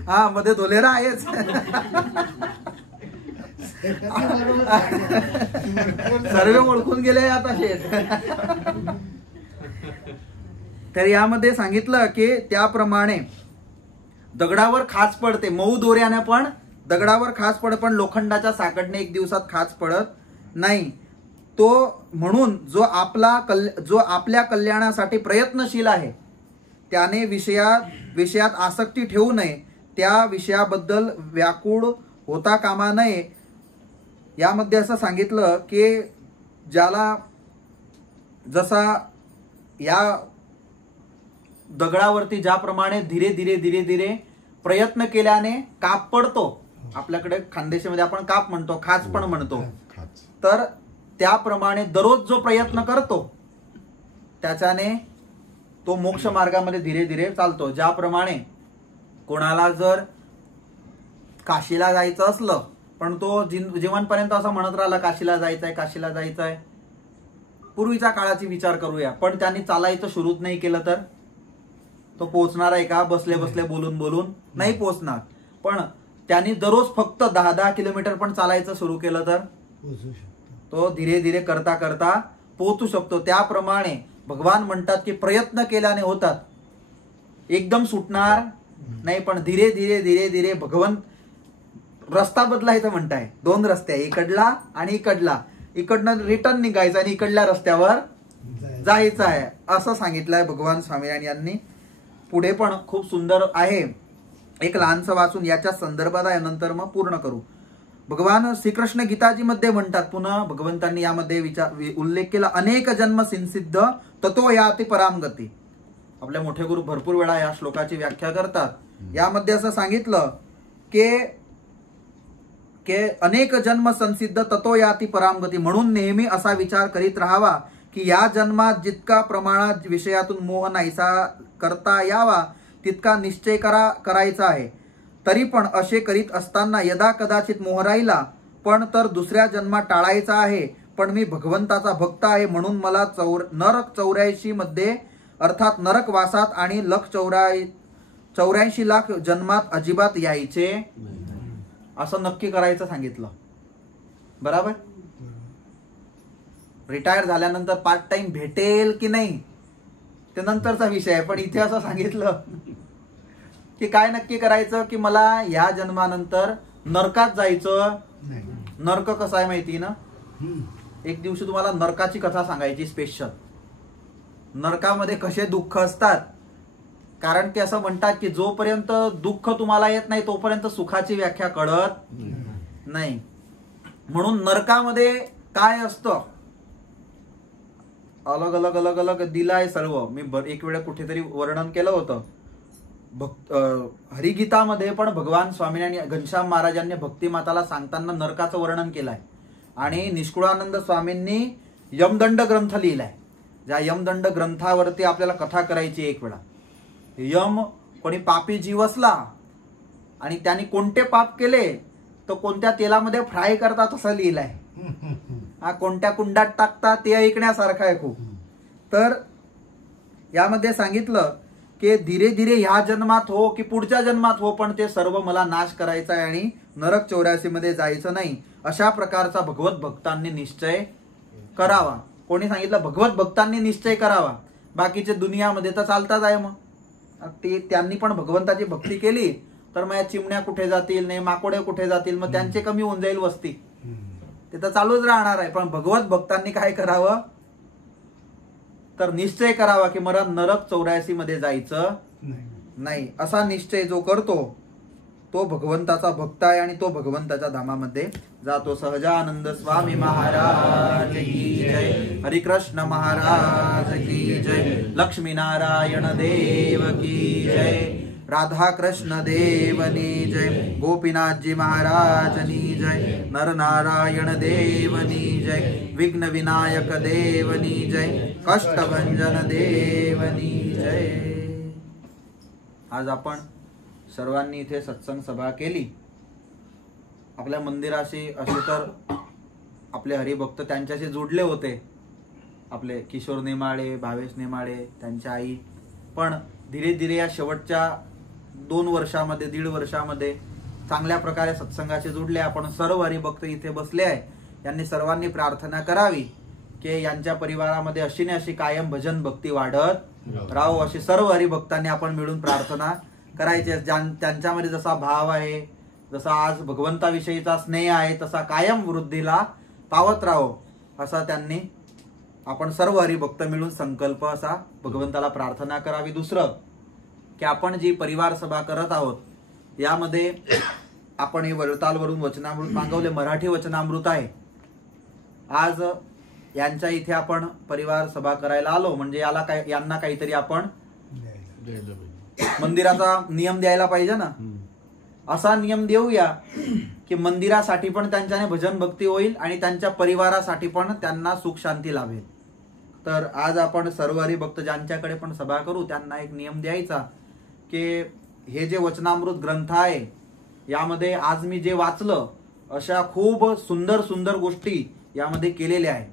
हा, मध्ये धोलेरा आहेच. सर्व ओळखून गेले आता शेठ. तर यामध्ये सांगितलं की त्याप्रमाणे दगडावर खाच पडते, मऊ दोऱ्याने पण दगडावर खाच पडत, पण लोखंडाच्या साखळीने 1 दिवसात खाच पडत नाही. तो म्हणून जो आपल्या कल्याणासाठी प्रयत्नशील आहे त्याने विषयात आसक्ती ठेवू नये, त्या विषयाबद्दल व्याकुळ होता कामा नये. यामध्ये असं सांगितलं की ज्याला जसा या दगडावरती ज्याप्रमाणे धीरे धीरे धीरे धीरे प्रयत्न केल्याने काप पडतो, आपल्याकडे खानदेशीमध्ये आपण काप म्हणतो, खाच पण म्हणतो, तर त्याप्रमाणे दररोज जो प्रयत्न करतो त्याच्याने तो मोक्ष मार्गामध्ये धीरे धीरे चालतो. ज्याप्रमाणे कोणाला जर काशीला जायचं असलं पण तो जीवनपर्यंत असं म्हणत राहिला काशीला जायचंय काशीला जायचंय, पूर्वीच्या काळाची विचार करूया, पण त्यांनी चालायचं सुरूच नाही केलं तर तो पोहोचणार आहे का? बसले बसले बोलून बोलून नाही पोहोचणार. पण त्यांनी दररोज फक्त 10-10 किलोमीटर पण चालायचं सुरू केलं तर तो धीरे धीरे करता करता पोहोचू शकतो. त्याप्रमाणे भगवान म्हणतात की प्रयत्न केल्याने होतात, एकदम सुटणार नाही, पण धीरे धीरे धीरे धीरे भगवंत रस्ता बदलायचं म्हणताय. 2 रस्ते, इकडला आणि इकडला, इकडनं रिटर्न निघायचं आणि इकडल्या रस्त्यावर जायचं आहे असं सांगितलंय भगवान स्वामीनारायण यांनी. पुढे पण खूप सुंदर आहे, एक लहानसं वाचून याच्या संदर्भात आहे, नंतर मग पूर्ण करू. भगवान श्रीकृष्ण गीताजी मध्ये म्हणतात, पुन्हा भगवंतांनी यामध्ये उल्लेख केला, अनेक जन्म सिंसिद्ध ततो याति पराम गती. आपले मोठे गुरु भरपूर वेळा या श्लोकाची व्याख्या करतात. यामध्ये असं सांगितलं की अनेक जन्म संसिद्ध ततो याति पराम गती, म्हणून नेहमी असा विचार करीत राहावा की या जन्मात जितका प्रमाणात विषयातून मोह नाहीसा करता यावा तितका निश्चय करायचा आहे. तरी पण असे करीत असताना यदा कदाचित मोह राहिला पण तर दुसऱ्या जन्मात टाळायचा आहे. पण मी भगवंताचा भक्त आहे म्हणून मला नरक 84 मध्ये अर्थात नरक वासात आणि 84 लाख जन्मात अजिबात यायचे असं नक्की करायचं सांगितलं. बरोबर. रिटायर झाल्यानंतर पार्ट टाइम भेटेल की नाही ते नंतरचा विषय आहे. पण इथे असं सांगितलं की काय नक्की करायचं की मला या जन्मानंतर नरकात जायचं. नरक कसं आहे माहिती ना. एक दिवशी तुम्हाला नरकाची कथा सांगायची स्पेशल. नरकामध्ये कसे दुःख असतात. कारण की असं म्हणतात की जोपर्यंत दुःख तुम्हाला येत नाही तोपर्यंत सुखाची व्याख्या कळत नाही. म्हणून नरकामध्ये काय असतं अलग अलग अलग अलग दिलाय सर्व. मी एक वेळा कुठेतरी वर्णन केलं होतं. हरिगीतामध्ये पण भगवान स्वामींनी घनश्याम महाराजांनी भक्तिमाताला सांगताना नरकाचं वर्णन केलंय. आणि निष्कुळानंद स्वामींनी यमदंड ग्रंथ लिहिलाय. ज्या यमदंड ग्रंथावरती आपल्याला कथा करायची. एक वेळा यम कोणी पापी जीव असला आणि त्यांनी कोणते पाप केले तर कोणत्या तेलामध्ये फ्राय करतात असं लिहिलंय. हा कोणत्या कुंडात टाकतात ते ऐकण्यासारखं आहे खूप. तर यामध्ये सांगितलं की धीरे धीरे ह्या जन्मात हो की पुढच्या जन्मात हो पण ते सर्व मला नाश करायचा आहे आणि नरक 84 मध्ये जायचं नाही. अशा प्रकारचा भगवत भक्तांनी निश्चय करावा. कोणी सांगितलं भगवत भक्तांनी निश्चय करावा. बाकीचे दुनियामध्ये तर चालतात आहे. मग ते त्यांनी पण भगवंताची भक्ती केली तर मग या चिमण्या कुठे जातील नाही माकोडे कुठे जातील मग त्यांचे कमी होऊन जाईल वस्ती. ते तर चालूच राहणार आहे. पण भगवत भक्तांनी काय करावं तर निश्चय करावा की मला नरक 84 मध्ये जायचं नाही. असा निश्चय जो करतो तो भगवंताचा भक्त आहे आणि तो भगवंताच्या धामामध्ये जातो. सहजानंद स्वामी महाराज की जय. हरिकृष्ण महाराज की जय. लक्ष्मीनारायण देव की जय. राधा कृष्ण देवनी जय. गोपीनाथजी महाराजनी जय. नरनारायण देवनी जय. विघ्न विनायक देवनी जय. कष्टभंजन देवनी जय. आज आपण सर्वांनी इथे सत्संग सभा केली. आपल्या मंदिराशी असे तर आपले हरिभक्त त्यांच्याशी जोडले होते. आपले किशोर नेमाळे भावेश नेमाळे त्यांच्या आई. पण धीरे धीरे या शेवटच्या 2 वर्षामध्ये 1.5 वर्षामध्ये चांगल्या प्रकारे सत्संगाशी जोडले. आपण सर्व हरिभक्त इथे बसले आहे. यांनी सर्वांनी प्रार्थना करावी की यांच्या परिवारामध्ये अशी न अशी कायम भजन भक्ती वाढत राहो अशी सर्व हरिभक्तांनी आपण मिळून प्रार्थना करायची. त्यांच्यामध्ये जसा भाव आहे जसा आज भगवंताविषयीचा स्नेह आहे तसा कायम वृद्धीला पावत राहो असा त्यांनी आपण सर्व हरिभक्त मिळून संकल्प असा भगवंताला प्रार्थना करावी. दुसरं की आपण जी परिवार सभा करत आहोत यामध्ये आपण हे वरतालवरून वचनामृत मागवले. मराठी वचनामृत आहे. आज यांच्या इथे आपण परिवार सभा करायला आलो म्हणजे यांना काहीतरी आपण मंदिराचा नियम द्यायला पाहिजे ना. असा नियम देऊया की मंदिरासाठी पण त्यांच्याने भजन भक्ती होईल आणि त्यांच्या परिवारासाठी पण त्यांना सुख शांती लाभेल. तर आज आपण सर्व हरिभक्त ज्यांच्याकडे पण सभा करू त्यांना एक नियम द्यायचा की हे जे वचनामृत ग्रंथ आहे यामध्ये आज मी जे वाचलं अशा खूप सुंदर सुंदर गोष्टी यामध्ये केलेल्या आहेत.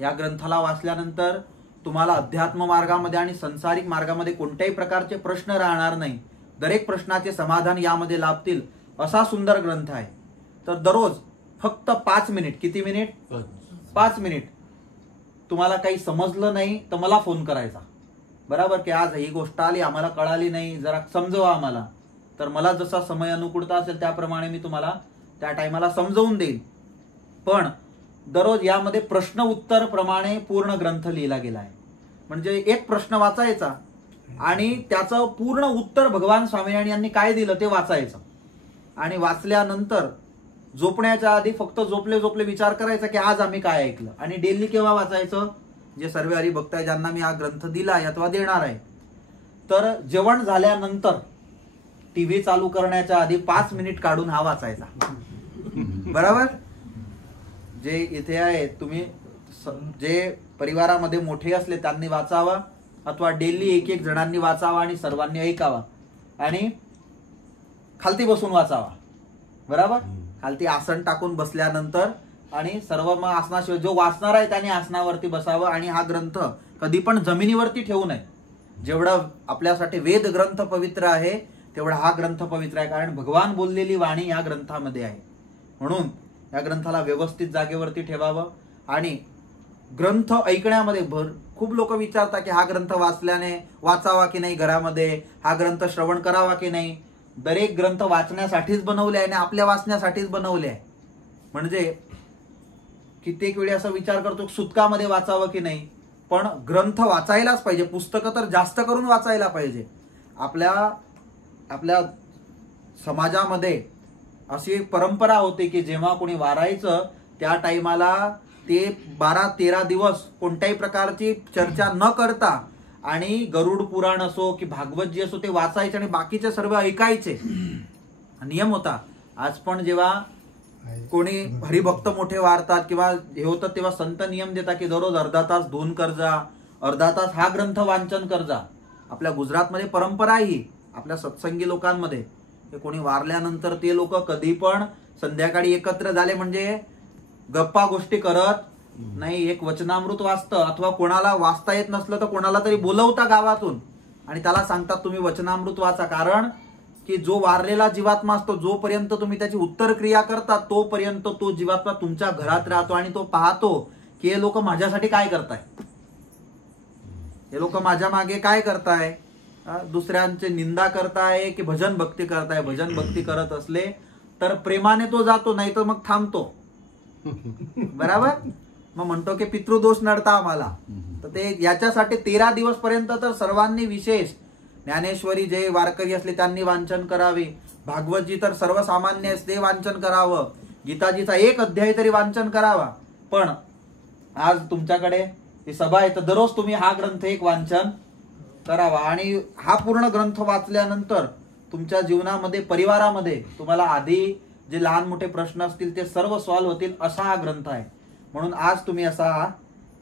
या ग्रंथाला वाचल्यानंतर तुम्हाला अध्यात्म मार्गामध्ये आणि संसारिक मार्गामध्ये कोणत्याही प्रकारचे प्रश्न राहणार नाही. दरेक प्रश्नाचे समाधान यामध्ये लाभतील असा सुंदर ग्रंथ आहे. तर दररोज फक्त 5 मिनिट. किती मिनिट? 5 मिनिट. तुम्हाला काही समजलं नाही तर मला फोन करायचा. बरोबर की आज ही गोष्ट आली आम्हाला कळाली नाही जरा समजवा आम्हाला. तर मला जसा समय अनुकूलता असेल त्याप्रमाणे मी तुम्हाला त्या टायमाला समजवून देईल. पण दररोज यामध्ये प्रश्न उत्तर प्रमाणे पूर्ण ग्रंथ लिहिला गेला आहे. म्हणजे एक प्रश्न वाचायचा आणि त्याचं पूर्ण उत्तर भगवान स्वामी यांनी काय दिलं ते वाचायचं. आणि वाचल्यानंतर झोपण्याच्या आधी फक्त झोपले झोपले विचार करायचा की आज आम्ही काय ऐकलं. आणि डेली केव्हा वाचायचं? जे सर्व हरिभक्त आहे ज्यांना मी हा ग्रंथ दिला आहे अथवा देणार आहे तर जेवण झाल्यानंतर टीव्ही चालू करण्याच्या आधी 5 मिनिट काढून हा वाचायचा. बरोबर. जे इथे आहे तुम्ही जे परिवारामध्ये मोठे असले त्यांनी वाचावा अथवा डेली एक जणांनी वाचावा आणि सर्वांनी ऐकावा. आणि खालती बसून वाचावा. बरोबर. खालती आसन टाकून बसल्यानंतर आणि सर्व मग आसनाशिवाय जो वाचणार आहे त्याने आसनावरती बसावं आणि हा ग्रंथ कधी पण जमिनीवरती ठेवू नये. जेवढा आपल्यासाठी वेद ग्रंथ पवित्र आहे तेवढा हा ग्रंथ पवित्र आहे, कारण भगवान बोललेली वाणी या ग्रंथामध्ये आहे. म्हणून या ग्रंथाला व्यवस्थित जागेवरती ठेवावं. आणि ग्रंथ ऐकण्यामध्ये खूप लोक विचारतात की हा ग्रंथ वाचावा की नाही घरामध्ये, हा ग्रंथ श्रवण करावा की नाही. दरेक ग्रंथ वाचण्यासाठीच बनवले आहे आणि आपल्या वाचण्यासाठीच बनवले आहे. म्हणजे कित्येक वेळी असा विचार करतो सुतकामध्ये वाचावं की नाही, पण ग्रंथ वाचायलाच पाहिजे. पुस्तकं तर जास्त करून वाचायला पाहिजे. आपल्या समाजामध्ये अशी एक परंपरा होती की जेव्हा कोणी वारायचं त्या टाइमाला ते 12-13 दिवस कोणत्याही प्रकारची चर्चा न करता आणि गरुड पुराण असो की भागवत जी असो ते वाचायचे आणि बाकीचे सर्व ऐकायचे नियम होता. आज पण जेव्हा कोणी हरिभक्त मोठे वारतात किंवा हे होतं तेव्हा संत नियम देतात की दररोज अर्धा तास धुवून करजा, अर्धा तास हा ग्रंथ वाचन करजा. आपल्या गुजरातमध्ये परंपरा आहे ही. आपल्या सत्संगी लोकांमध्ये कोणी वारल्यानंतर ते लोक कधी पण संध्याकाळी एकत्र झाले म्हणजे गप्पा गोष्टी करत नाही, एक वचनामृत वाचतं अथवा कोणाला वाचता येत नसलं तर कोणाला तरी बोलवता गावातून आणि त्याला सांगतात तुम्ही वचनामृत वाचा. कारण की जो वारलेला जीवात्मा असतो जोपर्यंत तुम्ही त्याची उत्तर क्रिया करता तोपर्यंत तो जीवात्मा तुमच्या घरात राहतो आणि तो पाहतो की हे लोक माझ्यासाठी काय करताय, हे लोक माझ्या मागे काय करताय, दुसऱ्यांचे निंदा करताय की भजन भक्ती करताय. भजन भक्ती करत असले तर प्रेमाने तो जातो, नाही तर मग थांबतो. बरोबर. मग म्हणतो की पितृदोष नडता आम्हाला. तर ते याच्यासाठी 13 दिवस पर्यंत तर सर्वांनी विशेष ज्ञानेश्वरी जे वारकरी असले त्यांनी वाचन करावे. भागवतजी तर सर्वसामान्य ते वाचन करावं. गीताजीचा एक अध्याय तरी वाचन करावा. पण आज तुमच्याकडे ही सभा आहे तर दररोज तुम्ही हा ग्रंथ एक वाचन करावा. आणि हा पूर्ण ग्रंथ वाचल्यानंतर तुमच्या जीवनामध्ये परिवारामध्ये तुम्हाला आधी जे लहान मोठे प्रश्न असतील ते सर्व सॉल्व्ह होतील असा हा ग्रंथ आहे. म्हणून आज तुम्ही असा हा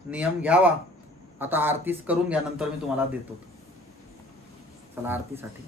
नियम घ्यावा. आता आरतीच करून घ्या, नंतर मी तुम्हाला देतो. चला आरतीसाठी